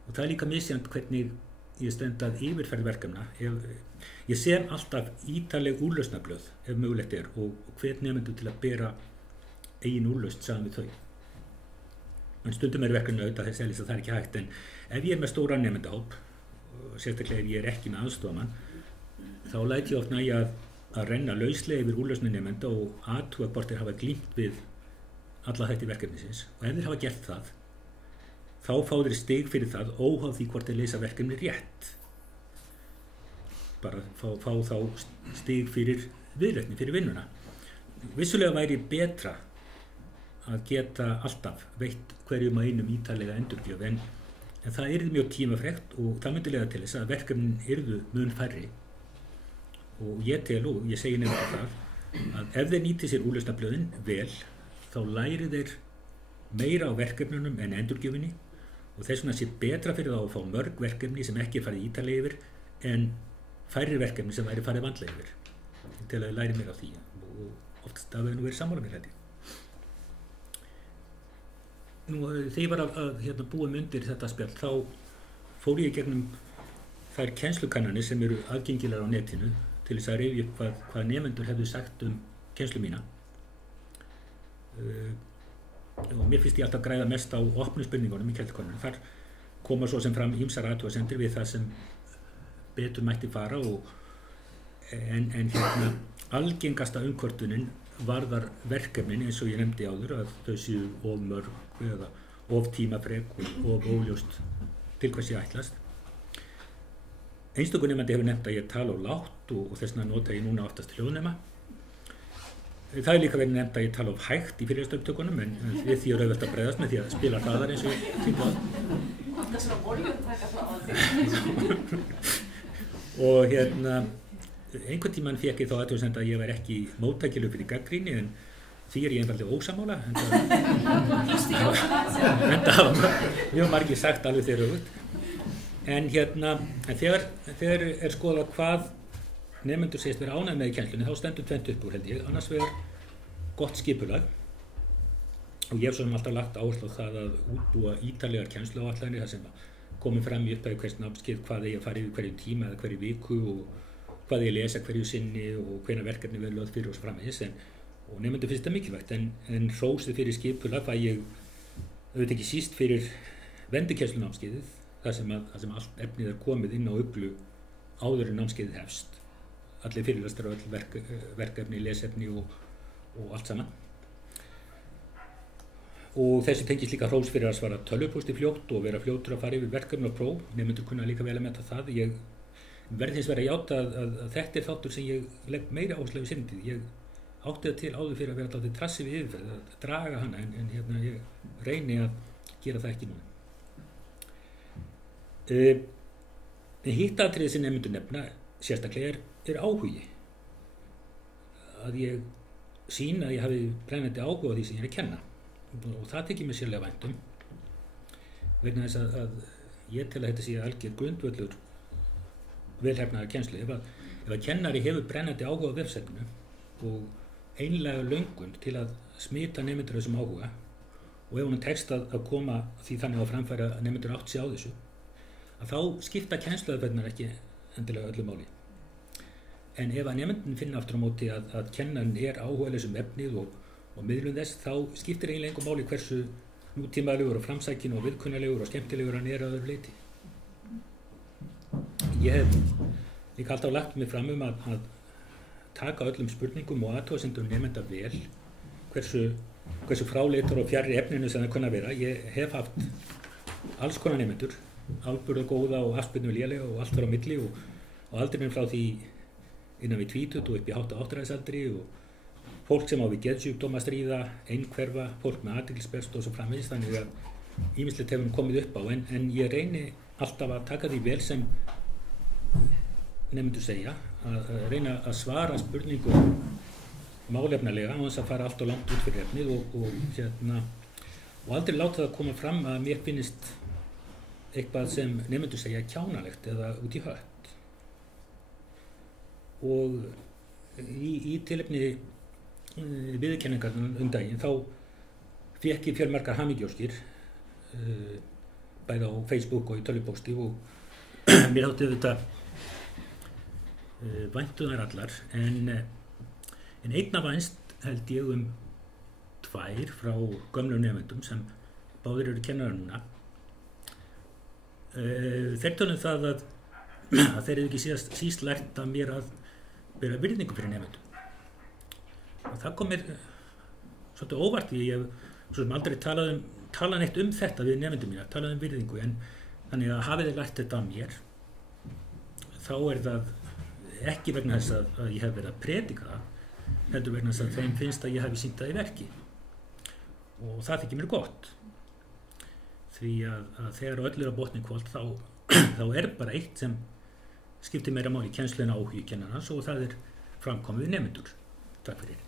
Og það líka misjafnt hvernig ég stend að yfirferð verkefna. Ég sem alltaf ítarleg úrlausnarblöð ef mögulegt og hvet nemendur til að bera eigin úrlausn saman við þau. En stundum verkefni auðvitað þess að það ekki hægt, en ef ég með stóran nemendahóp, sérstaklega ef ég ekki með aðstofamann, þá læt ég oft nægja að renna lauslega yfir úrlausnir nemenda og athuga hvort þeir hafa glímt við alla þætti verkefnisins. Og ef þeir hafa gert það, þá fá þeir stig fyrir það óháð því hvort þeir leysa verkefni rétt. Bara fá þá stig fyrir viðleitni, fyrir vinnuna. Vissulega væri betra að geta alltaf veitt hverjum að einum ítarlega endurgjöf en það yrði mjög tímafrekt og það myndi leiða til þess að verkefnin yrðu mun færri. Og ég tel og ég segi nefnilega það að ef þeir nýti sér úrlausnarblöðin vel þá læri þeir meira á verkefnunum en endurgjöfinni og þess vegna sé betra fyrir þá að fá mörg verkefni sem ekki er farið ítarlega yfir en færri verkefni sem væri farið vandlega yfir. Ég tel að þeir læri meira á því og oftast að við nú verið sammála mér þetta. Þegar ég var að búa undir þetta spjall þá fór ég gegnum þær kennslukannanir sem eru aðgengilegar á netinu til þess að rifja upp hvað nemendur hefðu sagt kennslu mína. Og mér finnst ég alltaf græða mest á opnu spurningunum í kennslukönnunum. Þar koma svo sem fram ýmsar athugasemdir við það sem betur mætti fara en algengasta umkvörtunin varðar verkefnin eins og ég nefndi áður að þau séu of mörg eða of tímafrek og of óljóst til hvers ég ætlast. Einstöku nemandi hefur nefnt að ég tala of lágt og þess vegna nota ég núna oftast hljóðnema. Það er líka verið nefnt að ég tala of hægt í fyrirstöktökunum en við því er auðvitað að bregðast með því að spila hraðar eins og ég sýndi á. Alltaf svona voljum taka það á því. Og einhvern tímann fékk ég þá athugasemd að ég væri ekki móttækilegur fyrir gagnrýni en því er ég einfaldlega ósammála. Enda hafa mjög margir sagt alveg þeirra öfugt. En þegar er skoðað hvað nemendur segist vera ánægð með í kennslunni þá stendur tvennt upp úr held ég. Annars vegar gott skipulag og ég hef svo alltaf lagt áherslu á það að útbúa ítarlegar kennsluáætlanir þar sem komið fram í upphafi hvers námskeið hvað eigi að fara yfir hverju tíma eða hverju viku og hvað eigi að lesa hverju sinni og hvenær verkefni verður lögð fyrir og svo framvegis og nemendur finnst það mikilvægt en hrósið fyrir skipulag fæ ég auðvitað ekki síst fyrir vendikennslunámskeiðið þar sem allt efnið er komið inn á uglu áður en námskeiðið hefst. Allir fyrirlestrar og öll verkefni, lesefni og allt saman. Og þessi tengist líka hrós fyrir að svara tölvupósti fljótt og vera fljótur að fara yfir verkefni og próf. Nemendur kunna líka vel að meta það. Ég verð hins vegar að játa að þetta er þáttur sem ég legg meira áherslu við syndið. Ég átti það til áður fyrir að vera alltaf trassi við yfirferð, að draga hana en ég reyni að gera það ekki núna. Hitt atriðið sem nemendur nefna sérstaklega er áhugi. Að ég sýna að ég hafi brennandi áhuga á því sem ég er að kenna. Og það tekið mér sérlega vænt vegna þess að ég tel að þetta sé algjör grundvöllur velhæfnaðar kennslu. Ef að kennari hefur brennandi áhuga á vefsetinu og einlæga löngun til að smita nemendur þessum áhuga og ef hún tekst að koma því þannig á framfæri að nemendur átt sig á þessu, að þá skipta kennsluaðferðirnar ekki endilega öllu máli. En ef að nemendin finna aftur á móti að kennarinn áhugalaus efnið og miðlun þess, þá skiptir eiginlega engu máli hversu nútímalegur og framsækinn og viðkunnalegur og skemmtilegur hann að öðru leyti. Ég hef líka alltaf lagt mig fram að taka öllum spurningum og athugasemdum nemenda vel, hversu fráleitur og fjarri efninu sem það kunna vera. Ég hef haft alls konar nemendur, alburða góða og afspyrnu lélega og allt var á milli og aldrinum frá því innan við 20 og upp í 8-áttræðisaldri og fólk sem á við geðsjúkdóma að stríða, einhverfa, fólk með athyglisbrest og svo framvegis, þannig að ýmislegt hefur komið upp á, en ég reyni alltaf að taka því vel sem nemendur segja, að reyna að svara spurningum málefnalega á þess að fara allt og langt út fyrir efnið og aldrei láta það koma fram að mér finnist eitthvað sem nemendur segja kjánalegt eða út í hött. Og í tilefni viðurkenningarnar daginn þá fékk ég fjölmargar hamingjóskir bæði á Facebook og í tölvupósti og mér átti þetta væntu þær allar, en einna vænst held ég 2 frá gömlum nemendum sem báðir eru kennarar núna. Þeir tölum það að þeir eru ekki síst lært að mér að bera virðingu fyrir nemendum. Og það kom mér svolítið óvart því ég hef svo sem aldrei talað neitt þetta við nemendum mína, talað virðingu, en þannig að hafið þeir lært þetta að mér, þá það ekki vegna þess að ég hef verið að predika það, heldur vegna þess að þeim finnst að ég hafi sýnt það í verki. Og það þykir mér gott. Því að þegar öllu á botni hvolft þá bara eitt sem skiptir meira máli í kennslu en áhugi kennarans og það framkomið nemendur. Takk fyrir.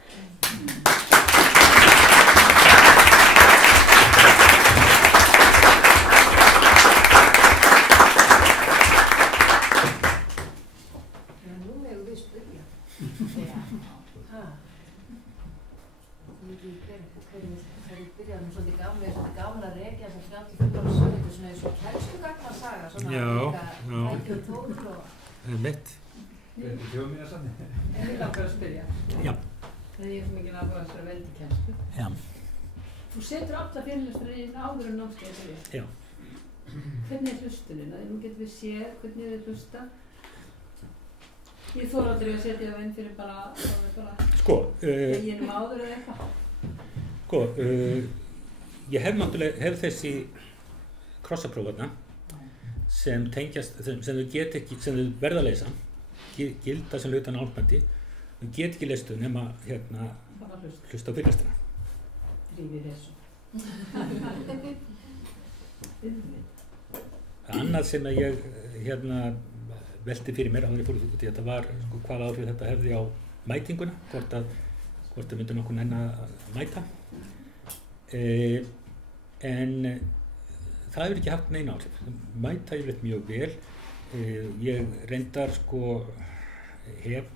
Mitt. Ég vil ákveða að spyrja. Já. Það ég sem ekki ákveða að spyrja veldikennslu. Já. Þú setur alla fyrirlesturinn áður en námskeið fyrir. Já. Hvernig hlustunin? Nú getum við séð hvernig þið hlusta. Ég þóra aldrei að setja það inn fyrir bara deginum áður eða eitthvað. Ég hef þessi krossaprófarna sem tengjast, sem þau verða að leysa, gilda sem hluta námsbandi, þau get ekki leystu nema hlusta á fyrirlestra. Drífið þessu. Annað sem ég velti fyrir mér áður ég fór út í þetta var hvaða áhrif þetta hefði á mætinguna, hvort það myndi nokkuð nenna að mæta. En það hefur ekki haft neina áhrif. Mæta yfirleitt mjög vel. Ég reyndar hef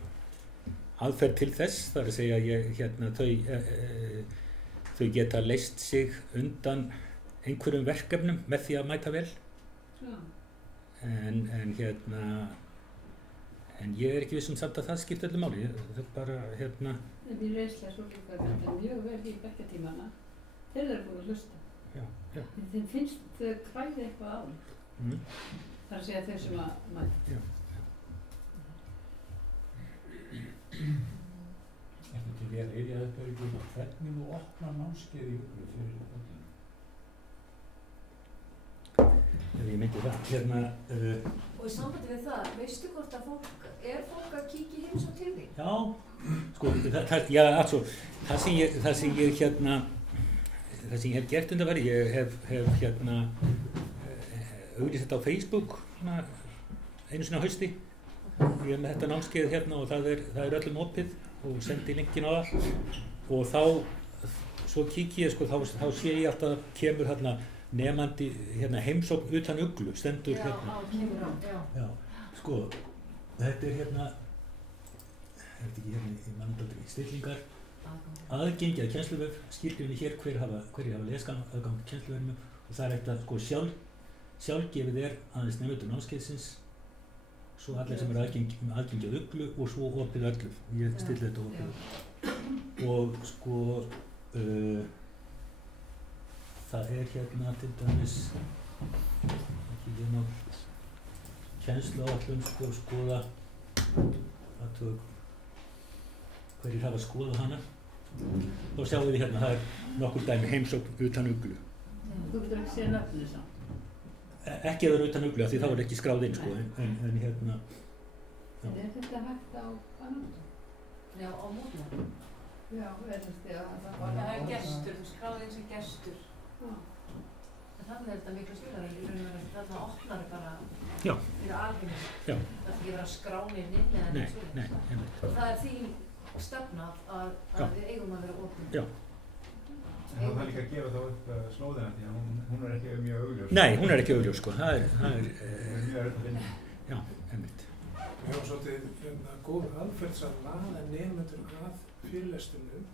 aðferð til þess, það að segja þau geta leyst sig undan einhverjum verkefnum með því að mæta vel. En ég ekki viss samt að það skiptir öllu máli. Það bara En mér reynslega svo líka að þetta mjög vel í bekkjartímana. Þeir eru búin að hlusta. Já. Þeim finnst þau kvæði eitthvað á. Það að segja þau sem að mæta. Já. Þetta er eða þetta ekki hvernig þú opnar námskeið í fyrir öllum. Ég myndi það. Og í sambandi við það, veistu hvort að fólk að kíkja í heimsókn til því? Já, það sem ég hef gert undanfari, ég hef auglýst þetta á Facebook einu sinni á hausti. Ég með þetta námskeið og það öllum opið og sendi linkin á það og svo kíki ég þá sé ég alltaf kemur nemandi heimsókn utan uglu stendur Já, þetta er þetta ekki í mandaldri stillingar aðgengi að kennsluvef, skilgreini hér hverjir hafa lesaðgang að kennsluvefinu og það hægt að sko sjálfgefið aðeins nemendur námskeiðsins, svo allir sem aðgengi að Uglu og svo opið öllum. Ég stilli þetta opið. Og sko það hérna til dæmis ekki hérna kennsluáætlun sko skoða hverjir hafa skoðað hana. Þá sjáum við hérna, það nokkur dæmi heimsókn utan Uglu. Þú getur ekki séð nöfnum þess að? Ekki að vera utan Uglu, því þá er ekki skráð inn sko, en hérna... En þetta hægt á annan? Já, á mótlæðinu. Já, það er gestur, þú skráði eins og gestur. Þannig er þetta miklu skiljaðar, í raun og veru þarna opnar bara fyrir alheiminn. Það er ekki verið að skráni inn eða neitt svona. Og það er þín stefna að við eigum að vera opin. Já. En það þarf líka að gefa þá upp slóðina því að hún er ekki mjög augljós. Nei, hún er ekki augljós sko, það er mjög erfitt að vinna. Já, einmitt. Við höfum svolítið góð aðferð að laða nemendur að fyrirlestunum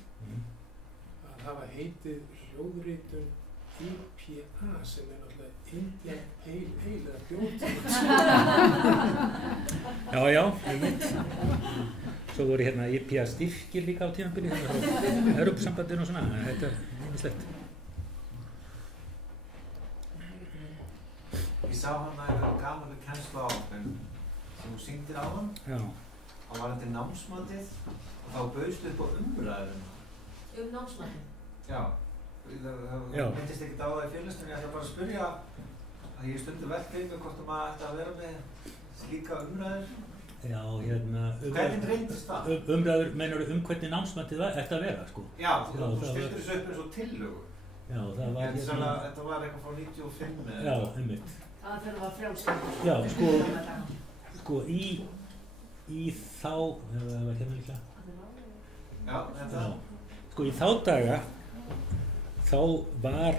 að hafa heitið hljóðritun IPA sem er náttúrulega Indian Pale Ale eða bjóðtíð. Já, einmitt. Svo voru hérna IPA styrkir líka á tímabili, hérna frá Evrópusambandinu og svona, þetta er ýmislegt. Ég sá hann að það er gamanlega kennsluáætlun sem þú sýndir á hann. Já. Hann var þetta námsmatið og þá bauðstu upp á umræðum. Námsmatið? Já. Það myndist ekkert á það í fyrirlestunni, ég ætla bara að spyrja að ég stundi velkveið með hvort maður ætti að vera með slíka umræður. Já, hérna... Hvernig reyndist það? Umræður, meinarðu hvernig námsmatið ætti að vera, sko? Já, þú stiltir þessu upp eins og tillögu. Já, það var hérna... Þetta var eitthvað frá 95 eða... Já, einmitt. Það þarf að frjálslega. Já, sko í þá... Það var hérna líka. Já, þetta... Sko í þá daga, þá var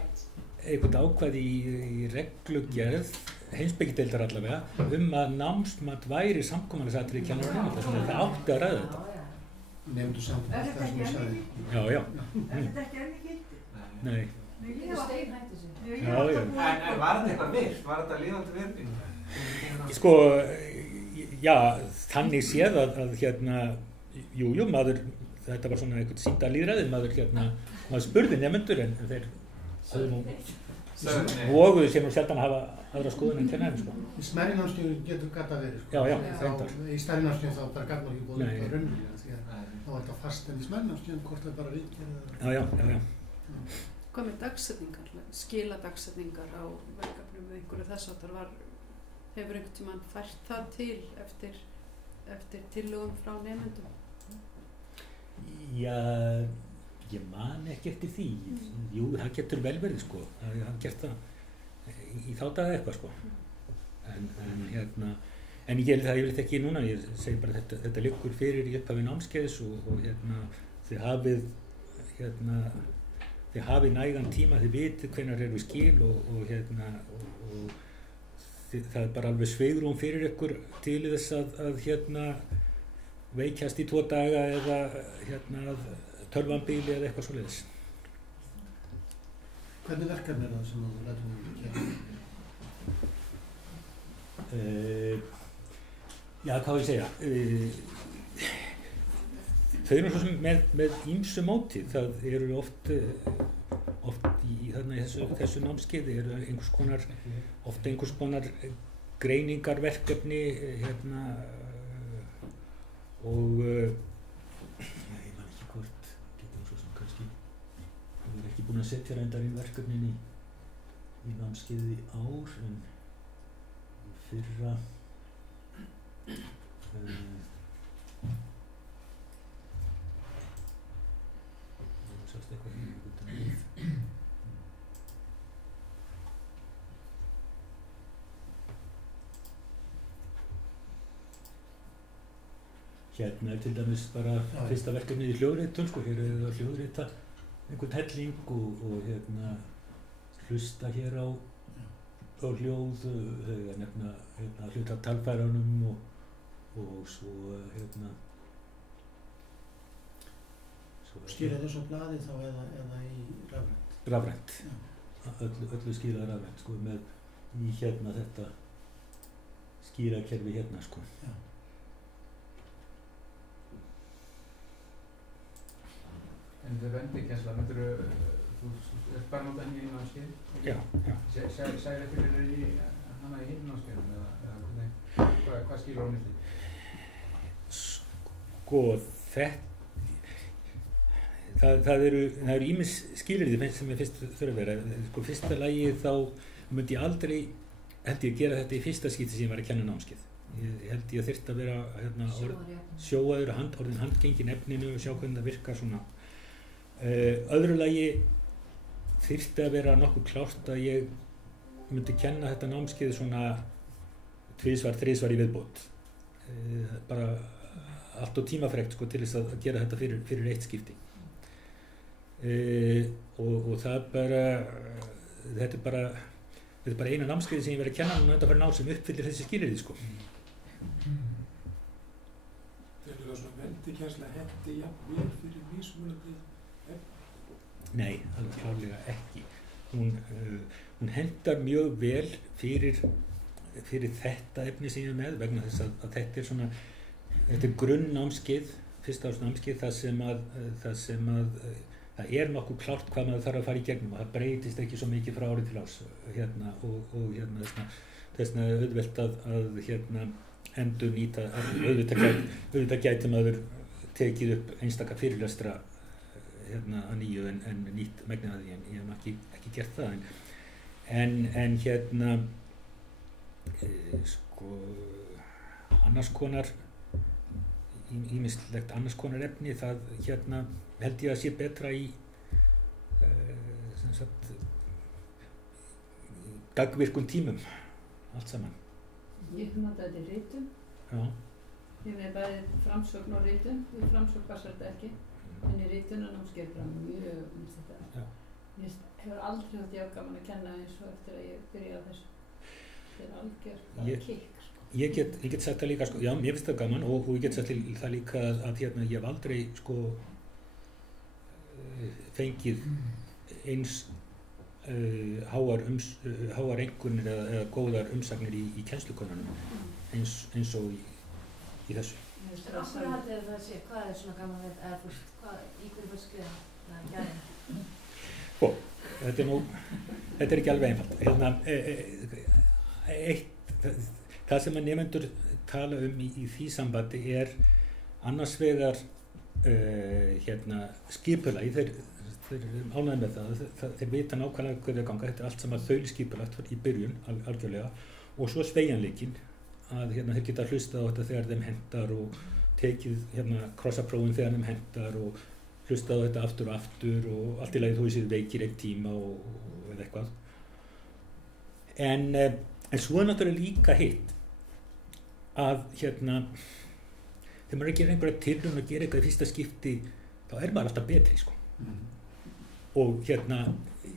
einhvern ákvæði í reglugerð, heimspekideildar allavega, að námsmat væri samkomunasatriði í kennarunum, þannig að það átti að ræða þetta. Nefndu samkomunasatriði það sem þú sagði. Já. Er þetta ekki enn ekki gildi? Nei. Það steinhætti sig. Já. En var þetta eitthvað virt? Var þetta líðandi virðing? Sko, já, þannig séð að hérna, maður, þetta var svona eitthvað sýnda lýðræði, maður spurði nemendur en þeir voguðu sér nú sjaldan að hafa aðra skoðun en kennarinn sko. Í smærri námskeiðum getur gata verið sko. Já, reyndar. Í stærri námskeiðum þá bara gata ekki búið upp á raunverulega því að þá var þetta fast en í smærri námskeiðum hvort það bara ríkir. Já. Hvað með dagsetningar, skiladagsetningar á verkefnum með einhverju þess áttar hefur einhvern tímann fært það til eftir tillögum frá nemendum? Já, ég man ekki eftir því. Jú, það getur vel verið sko. Það hann gert það í þá daga eitthvað sko. En ég held það yfirleitt ekki núna. Ég segi bara þetta liggur fyrir í upphafi námskeiðs og þið hafið nægan tíma, þið vitið hvenær eru skil og það er bara alveg svigrúm fyrir ykkur til þess að veikjast í 2 daga eða að tölvambíli eða eitthvað svoleiðis. Hvernig verkefni er það sem þú lætur Já, hvað ég segja? Þau eru svo sem með ýmsu móti. Það eru oft í þessu námskeiði eru einhvers konar greiningarverkefni og ég man ekki hvort getum svo sem kannski við erum ekki búin að setja reyndar inn verkefnin í námskeiði í ár en í fyrra sást eitthvað utan við hérna er til dæmis bara fyrsta verkefnið í hljóðritun sko, hér er það að hljóðrita einhvern helling og hlusta hér á hljóð, þegar nefna hluta af talfæranum og svo sko. Skýra þessu á blaði þá eða í rafrænt? Rafrænt, öllu skýrað rafrænt sko, með í hérna þetta skýrakerfi hérna sko. Já. En þetta vendikensla, þú ert bara notað henni í námskeið? Já. Sæði þetta fyrir hana í hinn námskeiðum eða hvað skilur á milli? Sko, það eru ýmis skilyrði sem ég fyrst þurfa að vera. Sko, fyrsta lagi þá myndi ég aldrei, held ég að gera þetta í fyrsta skipti sem ég var að kenna námskeið. Ég held ég að þyrfti að vera hérna, sjóaður orðin handgengin efninu og sjá hvernig það virkar svona. Öðru lagi þyrfti að vera nokkuð klárt að ég myndi kenna þetta námskeið svona 2-3 í viðbót. Bara allt og tímafrekt sko, til þess að gera þetta fyrir eitt skipti. Og það bara, þetta er bara eina námskeiði sem ég verið að kenna og þetta fyrir ná sem uppfyllir þessi skilyrði sko. Þegar það svona vendikensla hendi jafnvel fyrir mismunandi efni? Nei, alveg klárlega ekki. Hún hendar mjög vel fyrir þetta efni sem ég er með vegna þess að þetta er svona, þetta er grunnnámskeið, fyrsta árs námskeið þar sem að það er nokkuð klárt hvað maður þarf að fara í gegnum og það breytist ekki svo mikið frá ári til árs hérna og hérna þessna auðvelt að hérna endur nýta, auðvitað gæti maður tekið upp einstaka fyrirlestra hérna að nýju en nýtt megnið að því en ég hef ekki gert það en hérna sko annars konar ýmislegt annars konar efni það hérna held ég að sé betra í sem sagt dagvirkum tímum allt saman. Ég nota þetta í ritum. Já. Ég með bæði framsókn og ritum. Í framsókn passar þetta ekki. En í ritunarnámskeið bara mjög þetta. Ég hefur aldrei haft ég gaman að kenna eins og eftir að ég byrja á þessu. Þetta er algjör kikk. Ég get sagt það líka sko, já, mér finnst það gaman og ég get sagt það líka að hérna ég hef aldrei sko fengið eins háar einkunnir eða góðar umsagnir í kennslukonunum eins og í þessu. Af hverju haldið það sé, hvað er svona gaman við, eða þú veist, í hverju fyrst skriða gæðina? Sko, þetta er ekki alveg einfalt. Hérna, það sem að nemendur tala í því sambandi er annars vegar hérna, skipulagi, þeir ánægði með það, þeir vita nákvæmlega hvernig það ganga, þetta er allt saman þaulskipulagt í byrjun algjörlega og svo sveigjanleikinn að hérna, þeir geta hlustað á þetta þegar þeim hendar og tekið hérna, krossaprófin þegar þeim hendar og hlustað á þetta aftur og aftur og allt í lagi þú séð veikir einn tíma og eða eitthvað. En svo er náttúrulega líka hitt að hérna, þegar maður er að gera einhverja tilraun að gera eitthvað í fyrsta skipti þá er maður alltaf betri sko. Og hérna,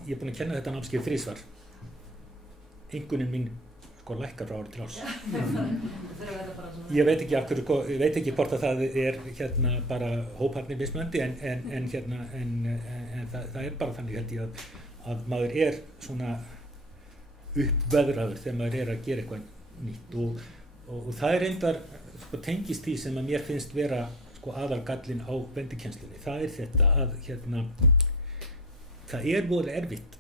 ég er búinn að kenna þetta námskeið 3 svar. Einkunnin mín sko lækkar frá ári til árs. Ég veit ekki af hverju, ég veit ekki hvort að það er hérna bara hóparnir mismunandi en það er bara þannig held ég að maður er svona uppveðraður þegar maður er að gera eitthvað nýtt og það er reyndar sko tengist því sem að mér finnst vera sko aðalgallinn á vendikenslunni. Það er þetta að hérna það er voru erfitt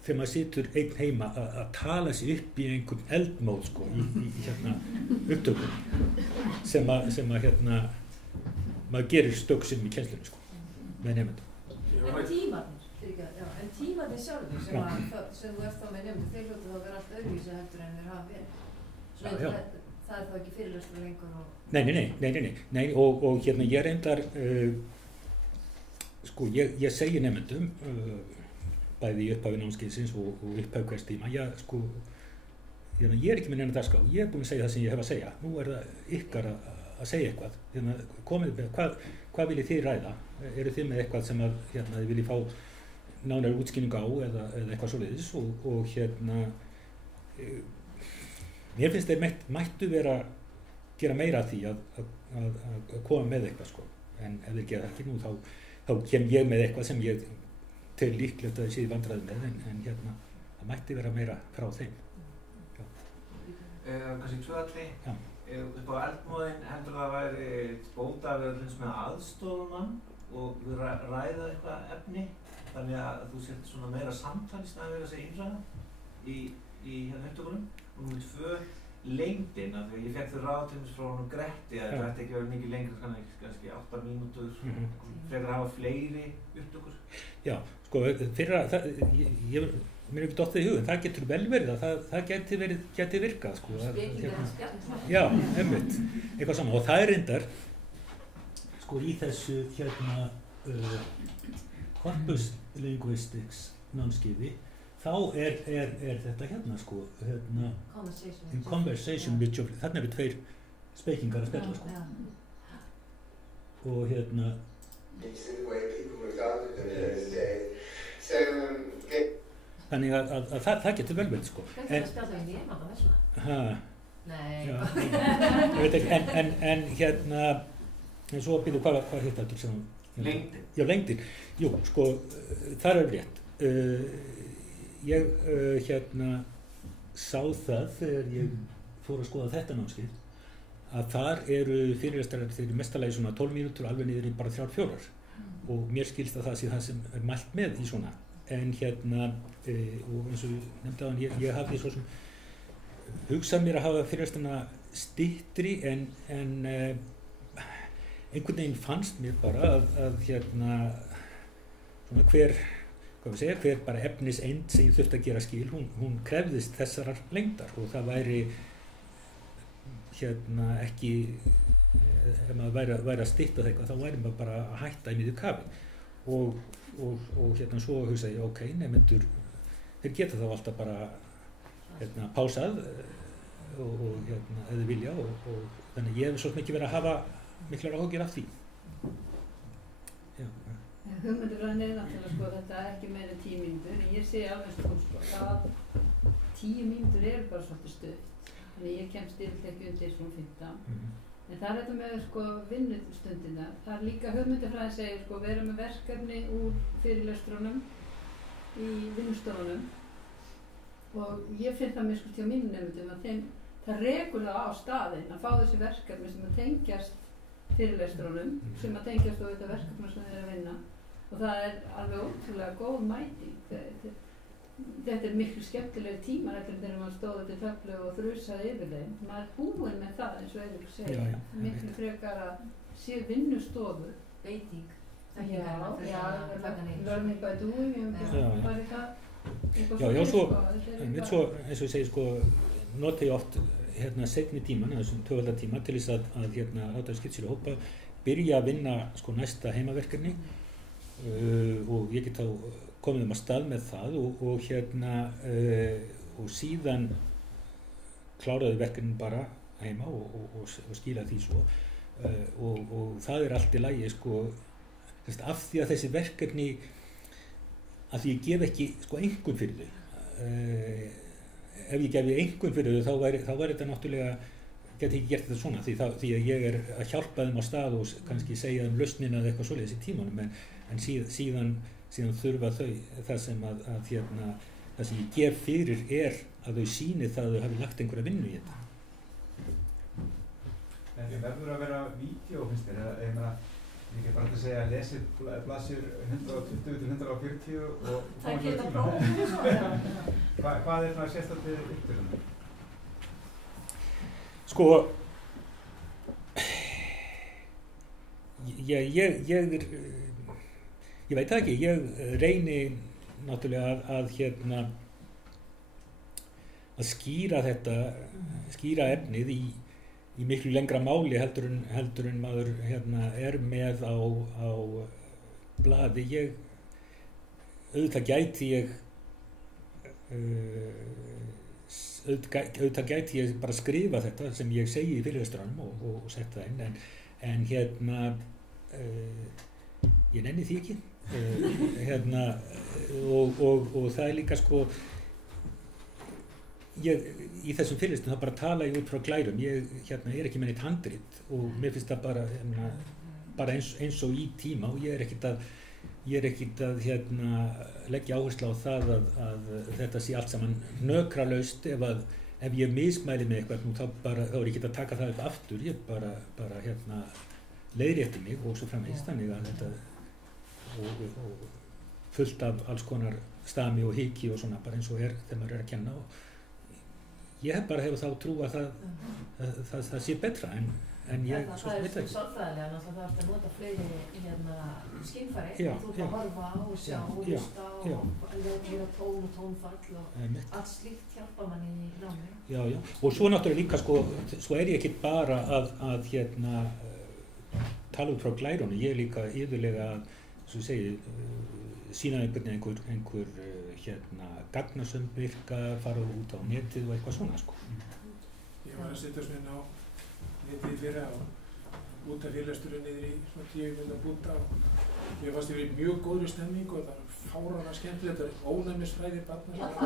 þegar maður situr einn heima að tala sig upp í einhvern eldmóð sko í hérna upptökum sem að hérna maður gerir stöksum í kennslunni sko með nemendum. En tímarnir sjálfur sem þú ert þá með nefndu, þeir hljóta þá að vera allt öðruvísi heldur en þeir hafa verið. Svo það er þá ekki fyrirlestur lengur og... Nei, og hérna ég reyndar, sko ég segi nefndum, bæði í upphafi námskeiðsins og upphafi hvers tíma, sko, hérna ég er ekki með neina dagskrá, ég er búinn að segja það sem ég hef að segja, nú er það ykkar að segja eitthvað, hérna komið með, hvað viljið þið ræða, eru þið með eitthvað sem að, hérna þið viljið fá nánari útskýringu á eða eitthvað svoleiðis og hérna mér finnst þeir mættu vera gera meira af því að koma með eitthvað sko en ef þeir gera ekki nú þá þá kem ég með eitthvað sem ég tel líklegt að ég sé í vandræðum með, en hérna, það mætti vera meira frá þeim. Kannski tvöalli, upp á eldmóðin heldur það að væri bóta að vera eins með aðstofumann og ræða eitthvað efni, þannig að þú sért svona meira samtal í staðinn við að segja innræða í hérna upptökunum. Og númer 2, lengdin, af því ég fekk þau ráðtæmis frá honum Gretti að þetta ætti ekki að vera mikið lengra, kannski 8 mínútur, frekar að hafa fleiri upptökur. Já, sko, mér ekki dottið í hugum, það getur vel verið að það geti virkað, sko. Já, einmitt, eitthvað saman. Og það er reyndar, sko, í þessu hérna corpus linguistics námskeiði, þá er þetta hérna, sko, hérna conversation with your, þarna eru 2 spekingar að spjalla, sko. Og hérna þannig að það getur vel verið, sko. Þetta er spjallað í nefnda þessuna? Nei. Ég veit ekki, en hérna, en svo býðu hvað hitt þetta sem? Lengdin. Já, lengdin. Jú, sko, þar er rétt. Ég hérna sá það þegar ég fór að skoða þetta námskeið, að þar eru fyrirlestrarar þeir mestalagi svona 12 mínútur alveg niður í bara 3-4 og mér skilst að það sé það sem er mælt með í svona. En hérna, og eins og nefndi á hann, ég hafði svo sem hugsað mér að hafa fyrirlestrarna styttri en einhvern veginn fannst mér bara að hérna svona hver bara efniseind sem ég þurfti að gera skil, hún krefðist þessarar lengdar og það væri hérna ekki, ef maður væri að stytta það eitthvað, þá væri maður bara að hætta í miðju kafi og hérna svo hugsaði ég, ok, nefnendur, þeir geta þá alltaf bara hérna pásað og hérna, ef þið vilja og þannig ég hef svo mikið verið að hafa miklar áhyggjur af því. Já. Hugmyndafræðin er náttúrulega, sko, þetta er ekki meira en 10 mínútur, en ég sé alveg sko, að 10 mínútur eru bara svolítið stutt, þannig ég kemst yfirleitt ekki undir svona 15. En það er þetta með, sko, vinnustundina. Það er líka hugmyndafræðin segir, sko, vera með verkefni úr fyrirlestrunum í vinnustofunum og ég finn það mér, sko, til mínum nefndum að það rekur það á staðinn að fá þessi verkefni sem að tengjast fyrirlestrunum, sem að tengjast á þetta verkefni sem þeir eru að vinna. Og það er alveg ótrúlega góð mæting. Þetta er miklu skemmtilegri tímar eftir þegar maður stóði til töflu og þrusaði yfir þeim. Maður er búinn með það eins og Eiríkur segir. Miklu frekar að sé vinnustofu. Beiting. Já, learning by doing, hvað er það? Já, svo eins og ég segi, sko, nota ég oft hérna seinni tíman, þessum 2 tíma til þess að hérna átta skitsir og hópa, byrja að vinna, sko, næsta heimaverkefni og ég get þá komið að stað með það og hérna og síðan kláraði verkefnin bara heima og skila því svo og það er allt í lagi, sko, af því að þessi verkefni að því ég gef ekki, sko, einkunn fyrir þau ef ég gefi einkunn fyrir þau þá væri þetta náttúrulega, geti ekki gert þetta svona því að ég er að hjálpa þeim á stað og kannski segja þeim lausnina eða eitthvað svoleiðis í tímanum en síðan þurfa þau það sem að hérna, það sem ég gef fyrir að þau sýni það að þau hafi lagt einhverja vinnu í þetta. En það verður að vera vídeó, finnst þér, eða ég get bara að segja að lesi blaðsjur 120-140 og það geta prófið svona. Hvað er það sérstætt við upptökunum? Sko, ég veit það ekki, ég reyni náttúrulega að hérna að skýra efnið í miklu lengra máli heldur en maður hérna er með á blaði. Auðvitað gæti ég bara skrifa þetta sem ég segi í fyrirlestrunum og setja það inn en hérna ég nenni því ekki hérna og það er líka, sko, í þessum fyrirlestum þá bara tala ég út frá glærum, ég hérna er ekki með neitt handrit og mér finnst það bara bara eins og í tíma og ég er ekkert að leggja áherslu á það að þetta sé allt saman hnökralaust ef ég mismæli með eitthvað þá er ég ekki að taka það upp aftur, ég bara leiðrétti mig og svo framvegis þannig að þetta og fullt af alls konar stami og hiki og svona bara eins og þegar maður að kenna og ég bara hefur þá trú að það sé betra en ég svo veit ekki. Sálfræðilega náttúrulega það að nota fleiri skynfæri og þú ert að horfa á og sjá og hlusta og vera tón og tónfall og allt slíkt hjálpa manni í námi. Já, og svo náttúrulega líka svo er ég ekki bara að tala út frá glærunum, ég er líka yfirlega að, svo ég segi, sína einhver gagnasönd virka, fara út á netið og eitthvað svona, sko. Ég var að setja svona á netið í fyrra og út af fyrirlesturinn niður í svona 10 minna búta og mér fannst ég verið í mjög góðri stemning og það var fáránlega skemmtilegt, þetta er ónæmisfræði barna sem var og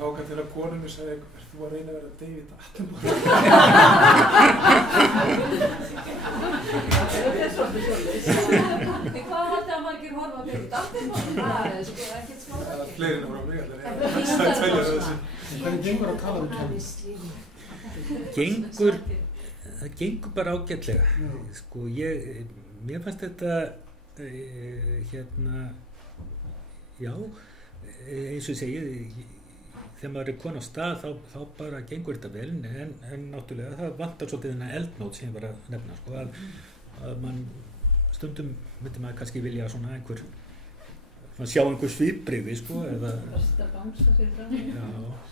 þá kann til að konum mér sagði, ert þú að reyna að vera David Attenborough? Það er svolítið svolítið. En hvað haldið að margir horfa á David Attenborough? Það er sko ekkert smá ekki. Fleiri en frá mig alltaf. Hvernig gengur að tala um það gengur bara ágætlega. Sko mér fannst þetta já, eins og ég segi, þegar maður er komin á stað þá bara gengur þetta vel en náttúrulega það vantar svolítið þennan eldnót sem ég var að nefna, sko, að mann stundum myndi maður kannski vilja svona sjá einhver svipbrigði, sko, eða Besta bangsa fyrir fram. Já.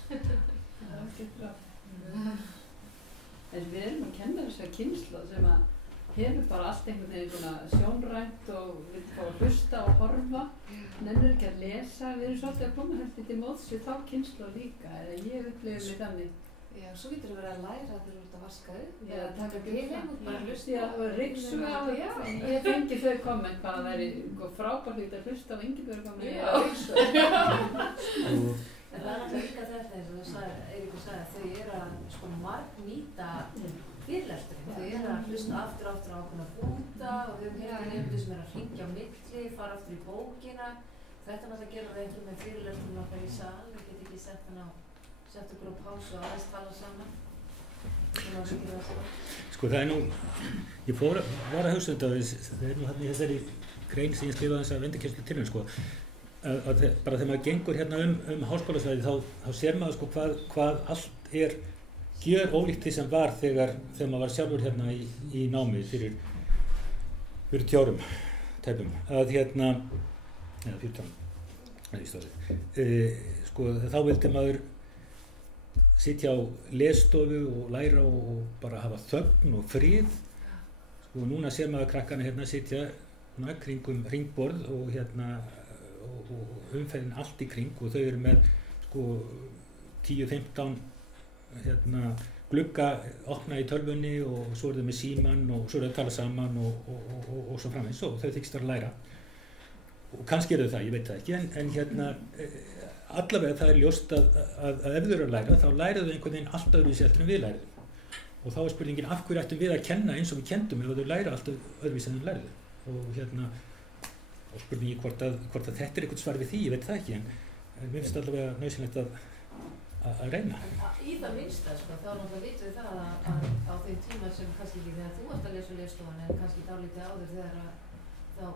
Það er ekki bra. En við erum að kenna þessa kynslóð sem að hefur bara allt einhvern veginn svona sjónrænt og vil fá að hlusta og horfa, nennir ekki að lesa, við erum svolítið að koma heldur til móts við þá kynslóð líka, eða ég upplifir mig þannig. Já, svo getur þú verið að læra þegar þú ert að vaska upp, eða taka bílinn og bara hlusta. Já, og ryksuga og ég fengi þau komment bara að það er frábært líkt að hlusta á Ingibjörg komment að ryksuga. En það er alltaf líka þetta eins og Eiríkur sagði að þau eru að sko margnýta fyrirlesturinn. Þau eru að hlusta aftur á ákveðna punkta og við höfum nefndu sem að hringja á milli, fara aftur í bókina. Þetta náttúrulega gera það ekki með fyrirlesturinn okkar í sal, við getum ekki sett okkur á pásu og aðeins tala saman. Sko það nú, ég var að hugsa þetta, það nú hérna í þessari grein sem ég skrifaði þessa vendikennslu til sko. Að bara þegar maður gengur hérna háskólasvæði þá sér maður sko hvað allt er gjör ólíkt því sem var þegar maður var sjálfur hérna í námi fyrir 10 árum tæpum að eða 14 sko þá vildi maður sitja á lesstofu og læra og bara hafa þögn og frið sko núna sér maður krakkana hérna sitja kringum hringborð og og umferðin allt í kring og þau eru með sko 10-15 glugga opna í tölvunni og svo eru þau með símann og svo eru þau að tala saman og svo framvegis og þau þykist að læra og kannski eru þau það, ég veit það ekki en allavega það er ljóst að ef þau eru að læra þá læra þau einhvern veginn allt öðruvísi heldur en við lærum og þá er spurningin af hverju ættum við að kenna eins og við kendum ef þau læra allt öðruvísi en þau lærðu og spurningi hvort að þetta er eitthvað svar við því, ég veit það ekki en mér finnst allavega nauðsynlegt að reyna. Í það minnsta sko, þá náttúrulega vitum við það að á þeim tíma sem kannski ekki þegar þú varst að lesa lesstofan en kannski dálítið áður þegar þá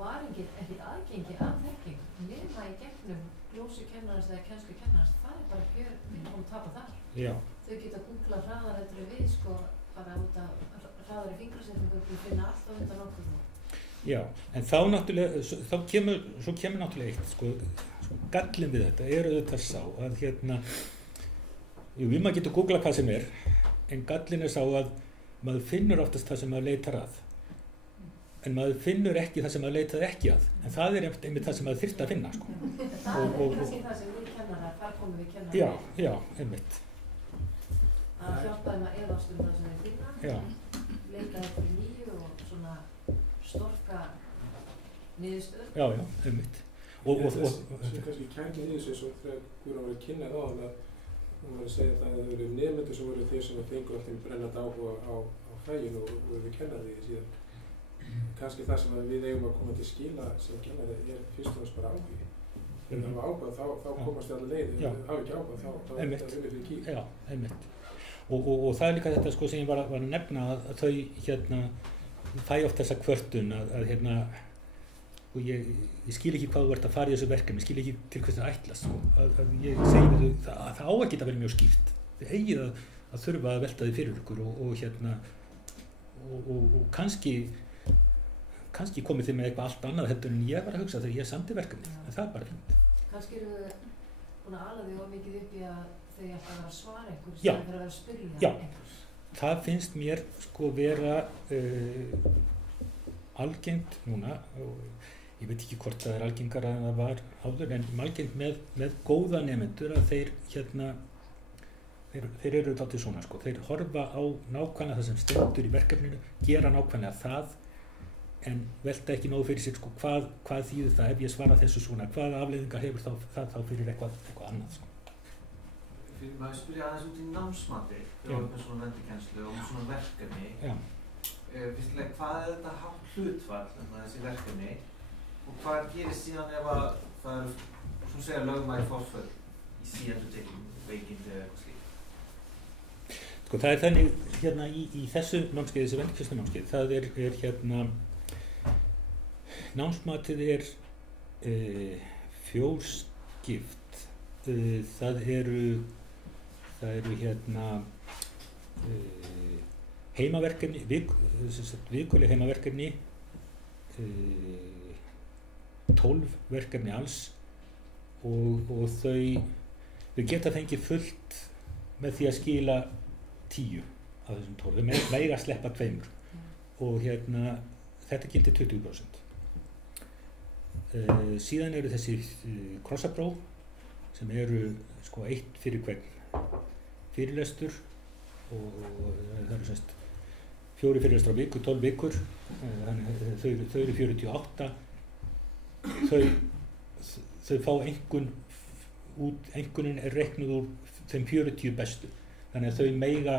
var ekkert aðgengi að þekking nema í gegnum glósukennarans eða kennslukennarans, það er bara gjör að tapa þar. Já. Þau geta googlað hraðar eftir við sko, bara út af hraðari fingrasetningu og finna allt á undan okkur. Já, en þá náttúrulega, svo kemur náttúrulega eitt, sko gallin við þetta auðvitað sá að maður getur googlað hvað sem er, en gallin sá að maður finnur oftast það sem maður leitar að, en maður finnur ekki það sem maður leitaði ekki að, en það er einmitt það sem maður þyrfti að finna, sko. Það er kannski það sem við kennarar, þar komum við kennarar. Já, einmitt. Að hjálpa þeim að efast það sem þeir finna, leita eftir nýju og svona storka niðurstöður. Já, einmitt. Sem kannski kærlega í þessu svo þegar Guðrún var að kynna það hún var að segja að það hefur verið nemendur sem voru þeir sem fengu alltaf brennandi áhuga á frægin og við kennari síðan. Kannski það sem við eigum að koma til skila sem kennari fyrst og fremst bara áhugi. Þegar það var áhuga þá komast við alla leið, ef það hafi ekki áhuga þá er þetta unnið fyrir kýr. Já, einmitt. Og það er líka þetta sko sem ég var að nefna að þau fæ oft þessa kvörtun að og ég skil ekki hvað þú ert að fara í þessu verkefni, ég skil ekki til hvers það ætlast sko. Að ég segi við þau, það á ekki að vera mjög skýrt. Þið eigið að þurfa að velta því fyrir ykkur og kannski komið þið með eitthvað allt annað heldur en ég var að hugsa þegar ég samdi verkefni, en það er bara fínt. Kannski eru þau búin að ala þau of mikið upp í að þau ætla að vera að svara einhverju sem þeir að vera að spyrja einhvers. Það finnst mér sko vera algengt núna, og ég veit ekki hvort það er algengara en það var áður, en algengt með góða nemendur að þeir eru dálítið svona sko, þeir horfa á nákvæmlega það sem stendur í verkefninu, gera nákvæmlega það, en velta ekki nógu fyrir sér sko, hvað þýðir það ef ég svara þessu svona, hvaða afleiðingar hefur það þá fyrir eitthvað annað sko. Fyrir maður spyrja aðeins út í námsmati, þegar við erum með svona vendikennslu og svona verkefni. Fyrstulega, hvað er þetta hátt hlutfall, þessi verkefni, og hvað gerist síðan ef að það eru, svona segja, lögmæli forföll í síendurtekning, veikindi eða eitthvað slíkt? Sko, það er þannig í þessu námskeiði, þessu vendikennslu námskeiði, það er námsmatið er fjórskipt. Það eru heimaverkefni, vikuleg heimaverkefni, 12 verkefni alls og þau geta fengið fullt með því að skila 10 af þessum 12. Þau mega að sleppa 2 og þetta gildir 20%. Síðan eru þessi krossapróf sem eru sko 1 fyrir hvern fyrirlestur og það eru semst 4 fyrirlestur á viku, 12 vikur, þannig þau eru 48. Þau fá einkunnin er reiknuð úr þeim 40 bestu, þannig að þau mega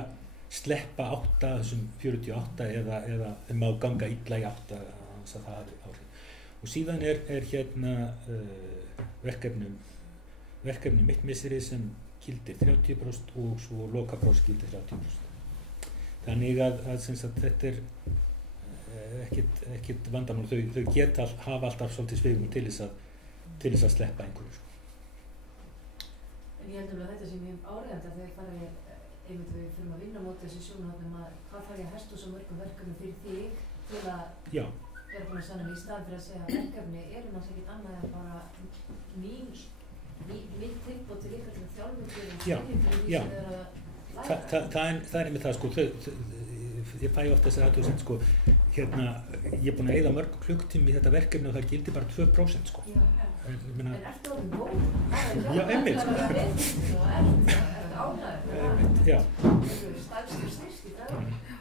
sleppa 8 af þessum 48 eða þeim má ganga illa í 8 þannig að það er áhrif. Og síðan er verkefni mitt misseri sem gildir 30% og svo lokapróf gildir 30%. Þannig að þetta er ekkert vandamál, þau geta hafa alltaf svolítið svigrúm til þess að sleppa einhverju. En ég held að þetta sem ég áreiðandi að þegar einmitt við fyrir að vinna móti þessi sjónarhóttnum að hvað þarf ég að hesta svo mörgum verkefni fyrir þig til að vera búin að sanna í stað fyrir að segja að verkefni eru náttúrulega ekkert annað en bara mín tilboð til ykkur til að þjálfum fyrir því sem er að læra. Það er með það sko, ég fæ ofta þessar aðtöðsend sko, ég er búin að eyða mörg klukktími í þetta verkefni og það gildir bara 2% sko. En ertu orðin góð? Já, einmitt sko. Ertu ánægður? Stærstu styrst í dag?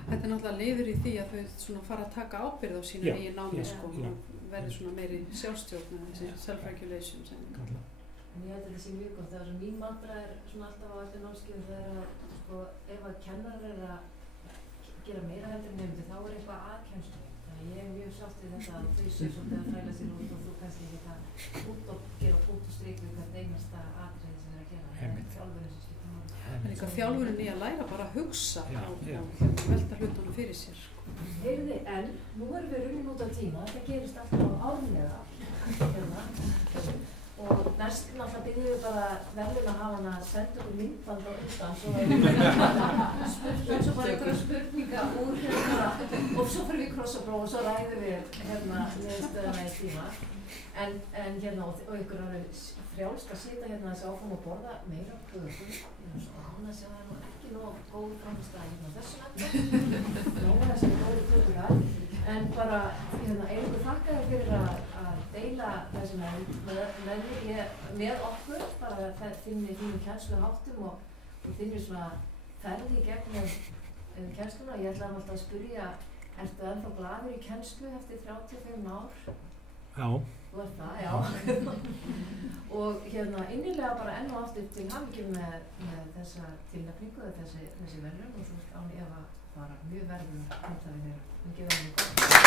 Þetta er náttúrulega liður í því að þau fara að taka ábyrgð á sínu eigin námi sko, og verður svona meiri sjálfstjórn eða þessi self-regulation sem við kalla. En ég held að þetta sé mjög gott, það sem mín mantra er svona alltaf á eftir námskeiðum, það er að sko, ef að kennarar er að gera meira heldur en nefndi, þá er eitthvað aðkennslu. Þannig ég er mjög sátt við þetta að þau séu svolítið að þræla sér út og þú kannski ekki það út og gera punkt og strik við hvert einasta atriði sem er að gera. Það er þjálfurinn sem skiptir máli. Það er eitthvað þjálfurinn í að læra bara að hugsa og velta hlutunum fyrir sér. Heyrði, en nú erum við runnin út á tíma, þetta gerist alltaf árlega og næst náttúrulega byrjum við bara verðum að hafa hana að senda okkur myndband á undan svo bara einhverja spurninga úr og svo fyrir við krossapróf og svo ræðum við niðurstöðuna í tíma en og ykkur eru frjálst að sitja þessi áfram og borða meira kökum svo annars að það er nú ekki nóg góð framstæð þessu nefnum nóg þessi góði kökur en bara einhver þakka þér fyrir að deila þessu með okkur, bara þínum kennsluháttum og þínum svona ferði í gegnum kennsluna. Ég ætlaði alltaf að spyrja, ertu ennþá glaður í kennslu eftir 35 ár? Já. Þú ert það, já. Og innilega bara enn og aftur til hamingju með þessa tilnefningu, þessi verðlaun og svo án efa bara mjög verðugur hluthafi þeirra. Við gefum henni gott.